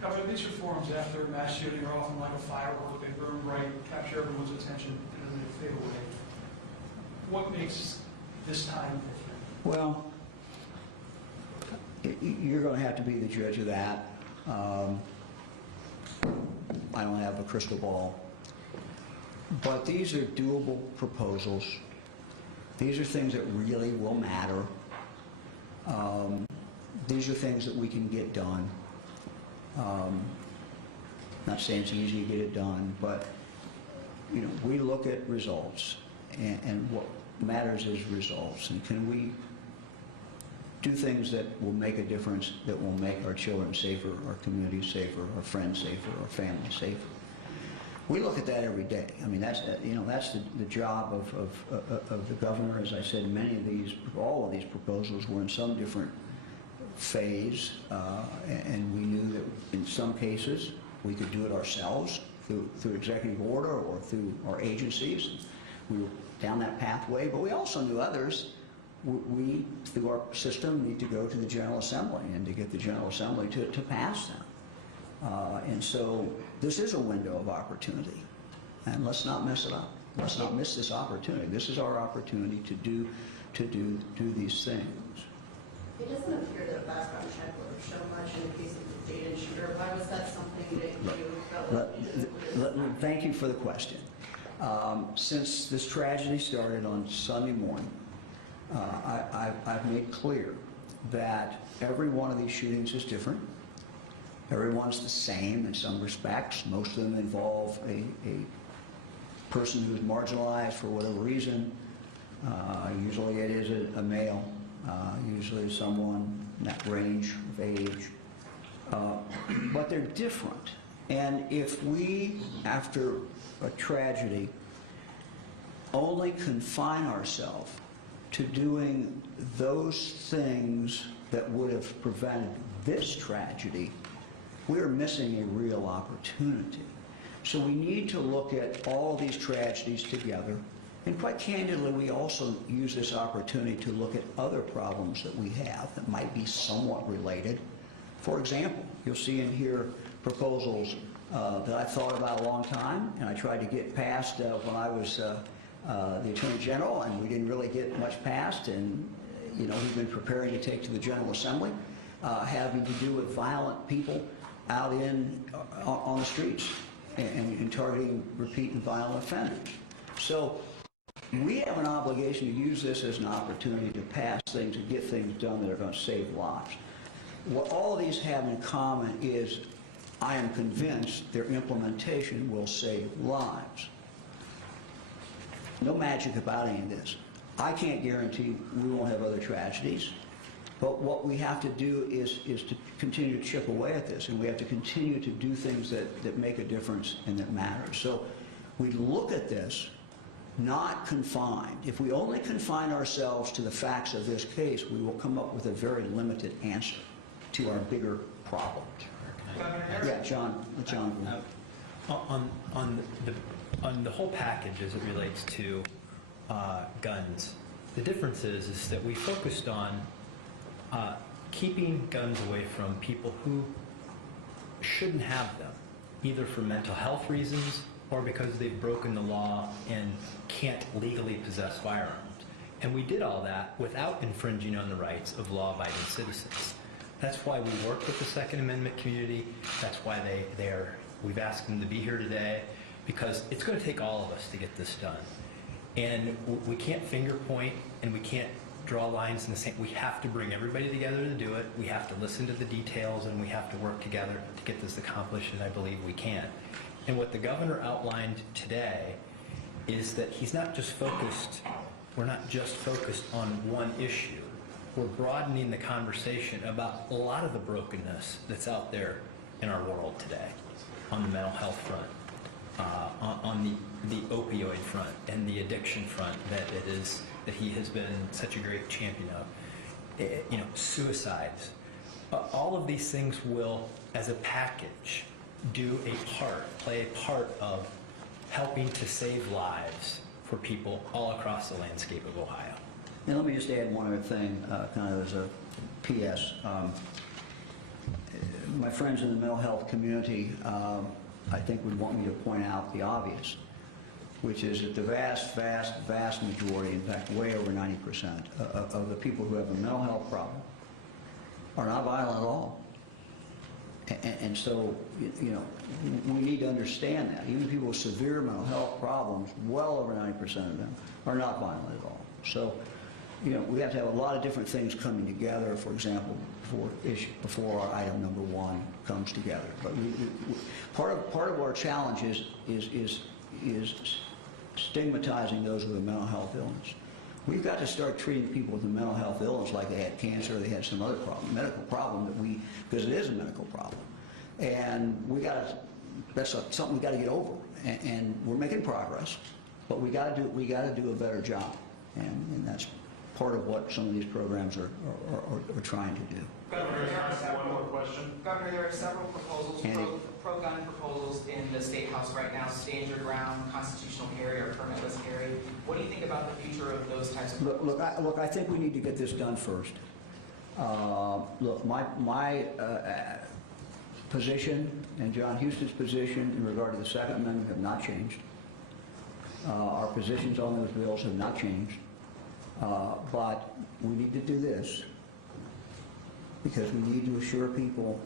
Governor, these reforms after mass shooting are often like a firework. They burn bright, capture everyone's attention, and then they fade away. What makes this time different? Well, you're going to have to be the judge of that. I don't have a crystal ball. But these are doable proposals. These are things that really will matter. These are things that we can get done. Not saying it's easy to get it done, but, you know, we look at results, and what matters is results. And can we do things that will make a difference, that will make our children safer, our community safer, our friends safer, our family safer? We look at that every day. I mean, that's the job of the governor. As I said, all of these proposals were in some different phase, and we knew that in some cases we could do it ourselves through executive order or through our agencies. We were down that pathway, but we also knew others. We, through our system, need to go to the General Assembly and to get the General Assembly to pass them. And so this is a window of opportunity, and let's not mess it up. Let's not miss this opportunity. This is our opportunity to do these things. It doesn't appear that a background check would have shown much in the case of the Dayton shooter. Why was that something that you felt like? Thank you for the question. Since this tragedy started on Sunday morning, I've made clear that every one of these shootings is different. Everyone's the same in some respects. Most of them involve a person who's marginalized for whatever reason. Usually it is a male, usually someone in that range of age. But they're different. And if we, after a tragedy, only confine ourselves to doing those things that would have prevented this tragedy, we're missing a real opportunity. So we need to look at all these tragedies together. And quite candidly, we also use this opportunity to look at other problems that we have that might be somewhat related. For example, you'll see in here proposals that I thought about a long time, and I tried to get passed when I was the Attorney General, and we didn't really get much passed. And you know, we've been preparing to take to the General Assembly, having to do with violent people out on the streets and targeting repeat and violent offenders. So we have an obligation to use this as an opportunity to pass things and get things done that are going to save lives. What all of these have in common is I am convinced their implementation will save lives. No magic about any of this. I can't guarantee we won't have other tragedies, but what we have to do is to continue to chip away at this, and we have to continue to do things that make a difference and that matter. So we look at this not confined. If we only confine ourselves to the facts of this case, we will come up with a very limited answer to our bigger problem. Yeah, John. On the whole package as it relates to guns, the difference is that we focused on keeping guns away from people who shouldn't have them, either for mental health reasons or because they've broken the law and can't legally possess firearms. And we did all that without infringing on the rights of law-abiding citizens. That's why we work with the Second Amendment community. That's why we've asked them to be here today, because it's going to take all of us to get this done. And we can't finger point and we can't draw lines in the sand. We have to bring everybody together to do it. We have to listen to the details, and we have to work together to get this accomplished, and I believe we can. And what the governor outlined today is that he's not just focused, we're not just focused on one issue. We're broadening the conversation about a lot of the brokenness that's out there in our world today, on the mental health front, on the opioid front and the addiction front that he has been such a great champion of. Suicides. All of these things will, as a package, play a part of helping to save lives for people all across the landscape of Ohio. And let me just add one other thing, kind of as a PS. My friends in the mental health community, I think would want me to point out the obvious, which is that the vast, vast, vast majority, in fact, way over 90% of the people who have a mental health problem are not violent at all. And so, we need to understand that. Even people with severe mental health problems, well over 90% of them are not violent at all. So, we have to have a lot of different things coming together. For example, before our item number 1 comes together. But part of our challenge is stigmatizing those with a mental health illness. We've got to start treating people with a mental health illness like they had cancer or they had some other problem, medical problem because it is a medical problem. And that's something we got to get over. And we're making progress, but we got to do a better job. And that's part of what some of these programs are trying to do. Governor, there are several proposals, pro-gun proposals in the State House right now, stand your ground, constitutional carry, or permitless carry. What do you think about the future of those types of proposals? Look, I think we need to get this done first. Look, my position and John Houston's position in regard to the Second Amendment have not changed. Our positions on those bills have not changed. But we need to do this because we need to assure people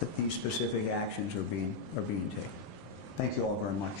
that these specific actions are being taken. Thank you all very much.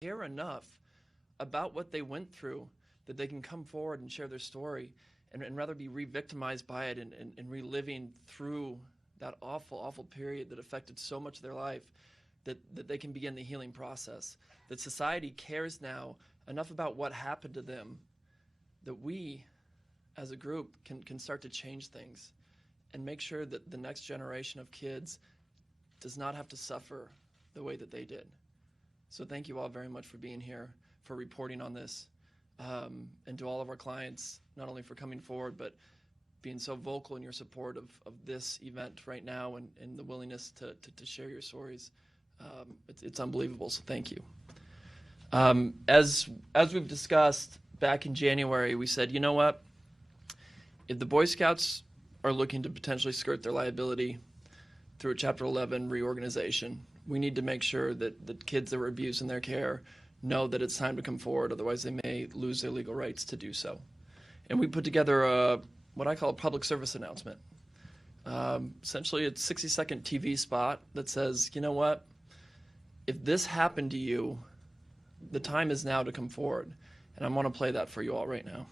Care enough about what they went through that they can come forward and share their story and rather be re-victimized by it and reliving through that awful period that affected so much of their life that they can begin the healing process. That society cares now enough about what happened to them that we as a group can start to change things and make sure that the next generation of kids does not have to suffer the way that they did. So thank you all very much for being here, for reporting on this, and to all of our clients, not only for coming forward, but being so vocal in your support of this event right now and the willingness to share your stories. It's unbelievable, so thank you. As we've discussed back in January, we said, you know what? If the Boy Scouts are looking to potentially skirt their liability through a Chapter 11 reorganization, we need to make sure that the kids that were abused in their care know that it's time to come forward, otherwise they may lose their legal rights to do so. And we put together what I call a public service announcement. Essentially, it's a 60-second TV spot that says, you know what, if this happened to you, the time is now to come forward. And I want to play that for you all right now.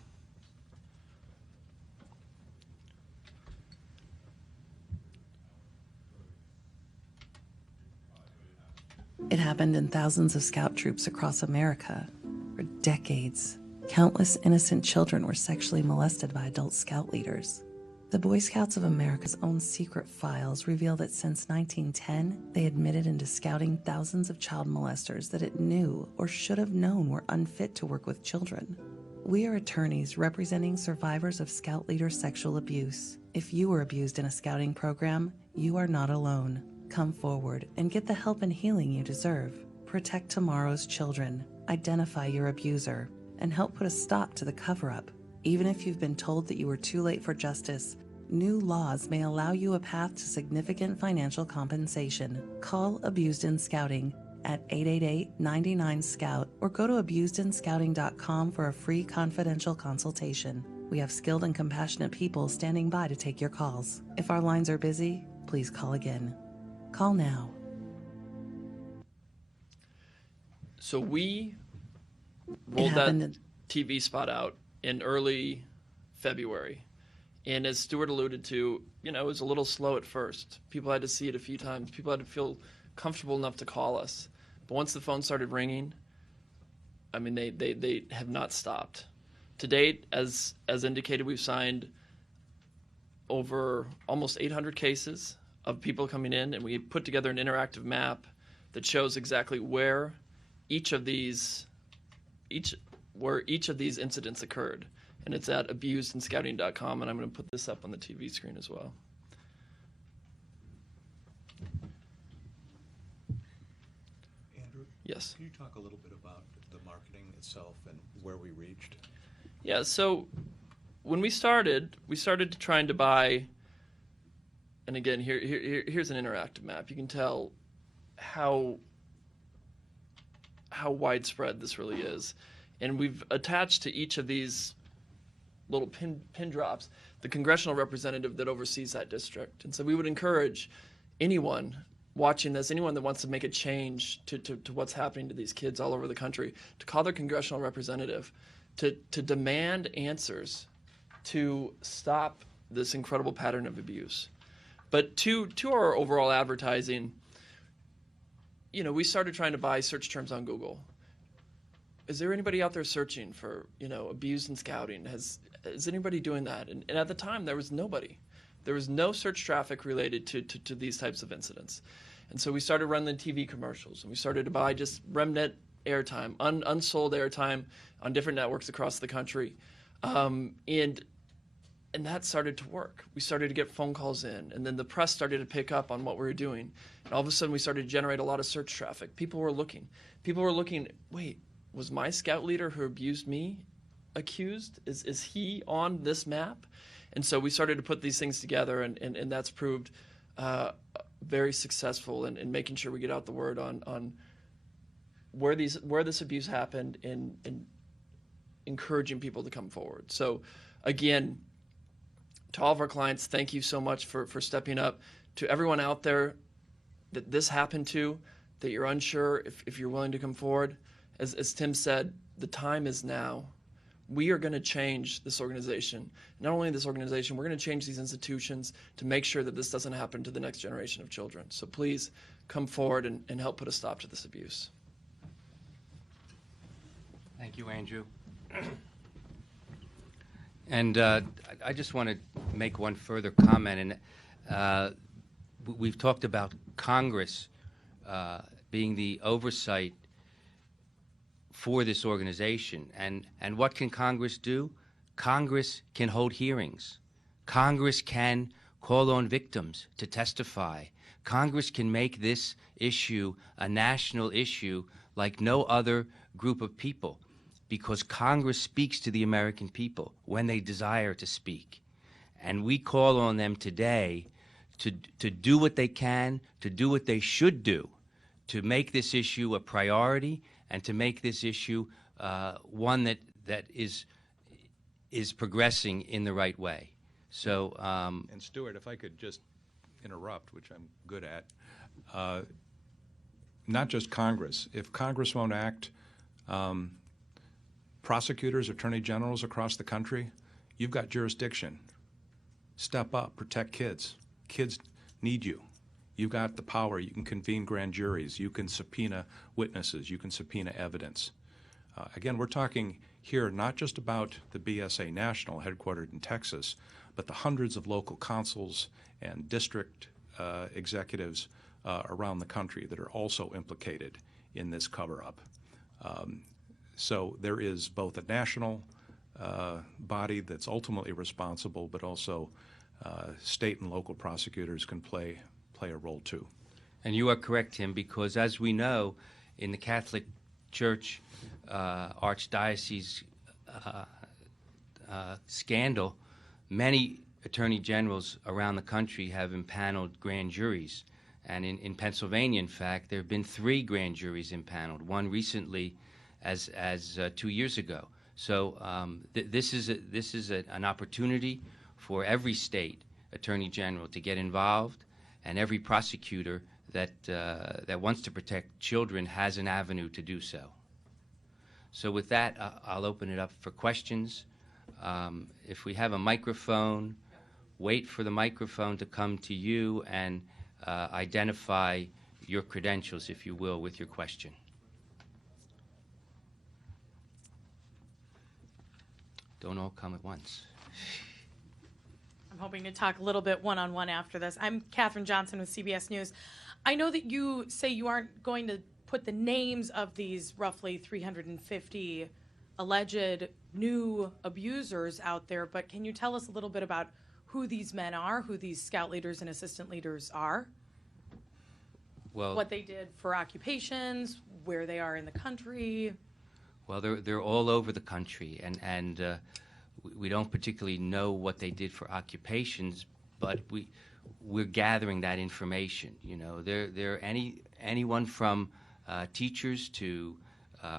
It happened in thousands of scout troops across America. For decades, countless innocent children were sexually molested by adult scout leaders. The Boy Scouts of America's own secret files reveal that since 1910, they admitted into scouting thousands of child molesters that it knew or should have known were unfit to work with children. We are attorneys representing survivors of scout leader sexual abuse. If you were abused in a scouting program, you are not alone. Come forward and get the help and healing you deserve. Protect tomorrow's children, identify your abuser, and help put a stop to the cover-up. Even if you've been told that you were too late for justice, new laws may allow you a path to significant financial compensation. Call Abused in Scouting at 888-99-SCOUT or go to abusedinScouting.com for a free confidential consultation. We have skilled and compassionate people standing by to take your calls. If our lines are busy, please call again. Call now. So we It rolled that happened in- TV spot out in early February. And as Stuart alluded to, you know, it was a little slow at first. People had to see it a few times. People had to feel comfortable enough to call us. But once the phone started ringing, I mean, they have not stopped. To date, as indicated, we've signed over almost 800 cases of people coming in, and we put together an interactive map that shows exactly where each of these incidents occurred. And it's at abusedandscouting.com, and I'm going to put this up on the TV screen as well. Andrew? Yes. Can you talk a little bit about the marketing itself and where we reached? Yeah, so when we started trying to buy, and again, here's an interactive map. You can tell how widespread this really is. And we've attached to each of these little pin drops the congressional representative that oversees that district. And so we would encourage anyone watching this, anyone that wants to make a change to what's happening to these kids all over the country, to call their congressional representative, to demand answers to stop this incredible pattern of abuse. But to our overall advertising, you know, we started trying to buy search terms on Google. Is there anybody out there searching for, you know, abuse and scouting? Is anybody doing that? And at the time, there was nobody. There was no search traffic related to these types of incidents. And so we started running TV commercials, and we started to buy just remnant airtime, unsold airtime on different networks across the country. And that started to work. We started to get phone calls in, and then the press started to pick up on what we were doing. And all of a sudden, we started to generate a lot of search traffic. People were looking, wait, was my scout leader who abused me accused? Is he on this map? And so we started to put these things together, and that's proved very successful in making sure we get out the word on where this abuse happened and encouraging people to come forward. So again, to all of our clients, thank you so much for stepping up. To everyone out there that this happened to, that you're unsure if you're willing to come forward, as Tim said, the time is now. We are going to change this organization. Not only this organization, we're going to change these institutions to make sure that this doesn't happen to the next generation of children. So please come forward and help put a stop to this abuse. Thank you, Andrew. And I just want to make one further comment. And we've talked about Congress being the oversight for this organization. And what can Congress do? Congress can hold hearings. Congress can call on victims to testify. Congress can make this issue a national issue like no other group of people, because Congress speaks to the American people when they desire to speak. And we call on them today to do what they can, to do what they should do, to make this issue a priority and to make this issue one that is progressing in the right way. So, and Stuart, if I could just interrupt, which I'm good at, not just Congress. If Congress won't act, prosecutors, attorney generals across the country, you've got jurisdiction. Step up, protect kids. Kids need you. You've got the power. You can convene grand juries. You can subpoena witnesses. You can subpoena evidence. Again, we're talking here not just about the BSA National, headquartered in Texas, but the hundreds of local consuls and district executives around the country that are also implicated in this cover-up. So there is both a national body that's ultimately responsible, but also state and local prosecutors can play a role too. And you are correct, Tim, because as we know, in the Catholic Church Archdiocese scandal, many attorney generals around the country have impaneled grand juries. And in Pennsylvania, in fact, there have been 3 grand juries impaneled, one recently as 2 years ago. So this is an opportunity for every state attorney general to get involved, and every prosecutor that wants to protect children has an avenue to do so. So with that, I'll open it up for questions. If we have a microphone, wait for the microphone to come to you and identify your credentials, if you will, with your question. Don't all come at once. I'm hoping to talk a little bit one-on-one after this. I'm Katherine Johnson with CBS News. I know that you say you aren't going to put the names of these roughly 350 alleged new abusers out there, but can you tell us a little bit about who these men are, who these scout leaders and assistant leaders are? Well, what they did for occupations, where they are in the country? Well, they're all over the country, and we don't particularly know what they did for occupations, but we're gathering that information. You know, they're anyone from teachers to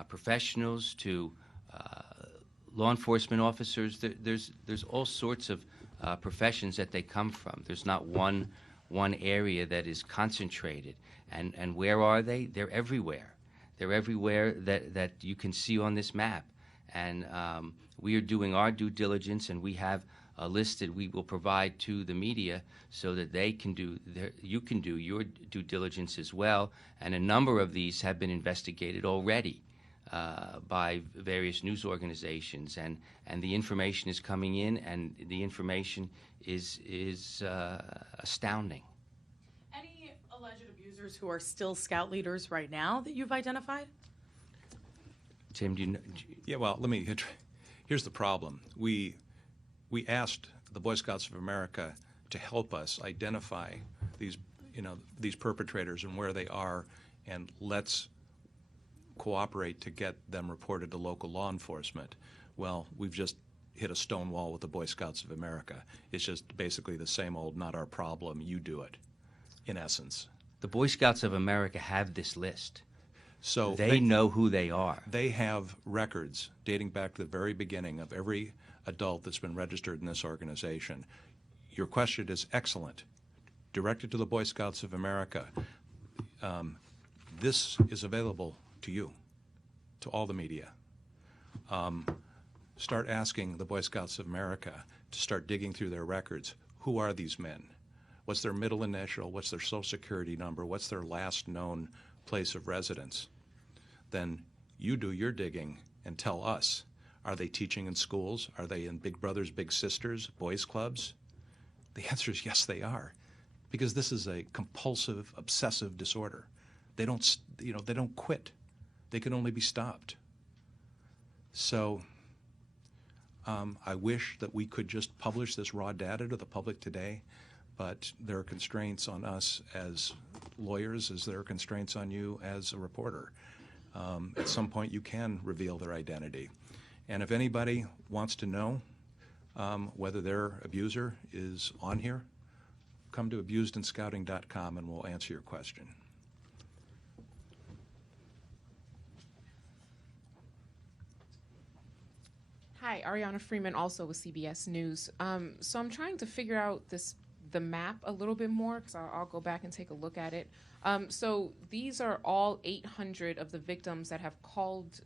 professionals to law enforcement officers. There's all sorts of professions that they come from. There's not one area that is concentrated. And where are they? They're everywhere. They're everywhere that you can see on this map. And we are doing our due diligence, and we have a list that we will provide to the media so that they can you can do your due diligence as well. And a number of these have been investigated already by various news organizations, and the information is coming in, and the information is astounding. Any alleged abusers who are still scout leaders right now that you've identified? Tim, do you know? Yeah, well, here's the problem. We asked the Boy Scouts of America to help us identify these perpetrators and where they are, and let's cooperate to get them reported to local law enforcement. Well, we've just hit a stone wall with the Boy Scouts of America. It's just basically the same old, not our problem, you do it, in essence. The Boy Scouts of America have this list. So they know who they are. They have records dating back to the very beginning of every adult that's been registered in this organization. Your question is excellent. Directed to the Boy Scouts of America. This is available to you, to all the media. Start asking the Boy Scouts of America to start digging through their records. Who are these men? What's their middle initial? What's their social security number? What's their last known place of residence? Then you do your digging and tell us. Are they teaching in schools? Are they in Big Brothers, Big Sisters, boys clubs? The answer is yes, they are, because this is a compulsive, obsessive disorder. They don't quit. They can only be stopped. So I wish that we could just publish this raw data to the public today, but there are constraints on us as lawyers, as there are constraints on you as a reporter. At some point, you can reveal their identity. And if anybody wants to know whether their abuser is on here, come to abusedandscouting.com and we'll answer your question. Hi, Ariana Freeman, also with CBS News. So I'm trying to figure out the map a little bit more, because I'll go back and take a look at it. So these are all 800 of the victims that have called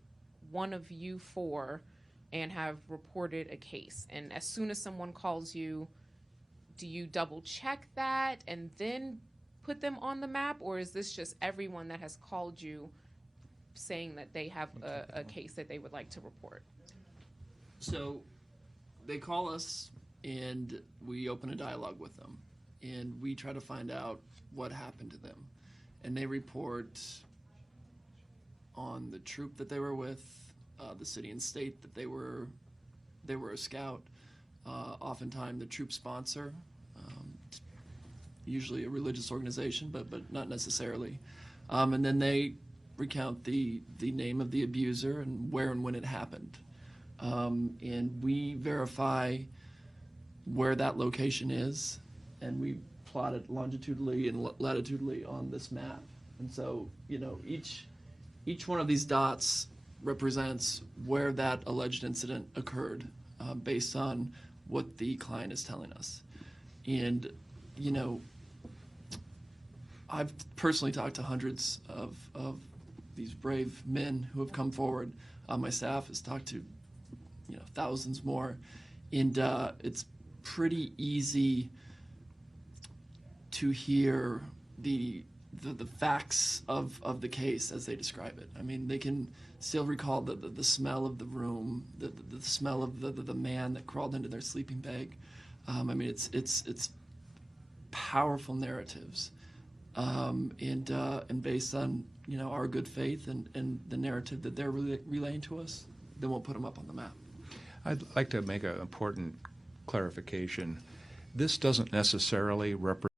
one of you four and have reported a case. And as soon as someone calls you, do you double check that and then put them on the map? Or is this just everyone that has called you saying that they have a case that they would like to report? So they call us and we open a dialogue with them and we try to find out what happened to them. And they report on the troop that they were with, the city and state that they were a scout. Oftentimes the troop sponsor, usually a religious organization, but not necessarily. And then they recount the name of the abuser and where and when it happened. And we verify where that location is, and we plot it longitudinally and latitudinally on this map. And so, each one of these dots represents where that alleged incident occurred, based on what the client is telling us. And, I've personally talked to hundreds of these brave men who have come forward. My staff has talked to, thousands more, and it's pretty easy to hear the facts of the case as they describe it. I mean, they can still recall the smell of the room, the smell of the man that crawled into their sleeping bag. I mean, it's powerful narratives, and based on our good faith and the narrative that they're relaying to us, then we'll put them up on the map. I'd like to make an important clarification. This doesn't necessarily represent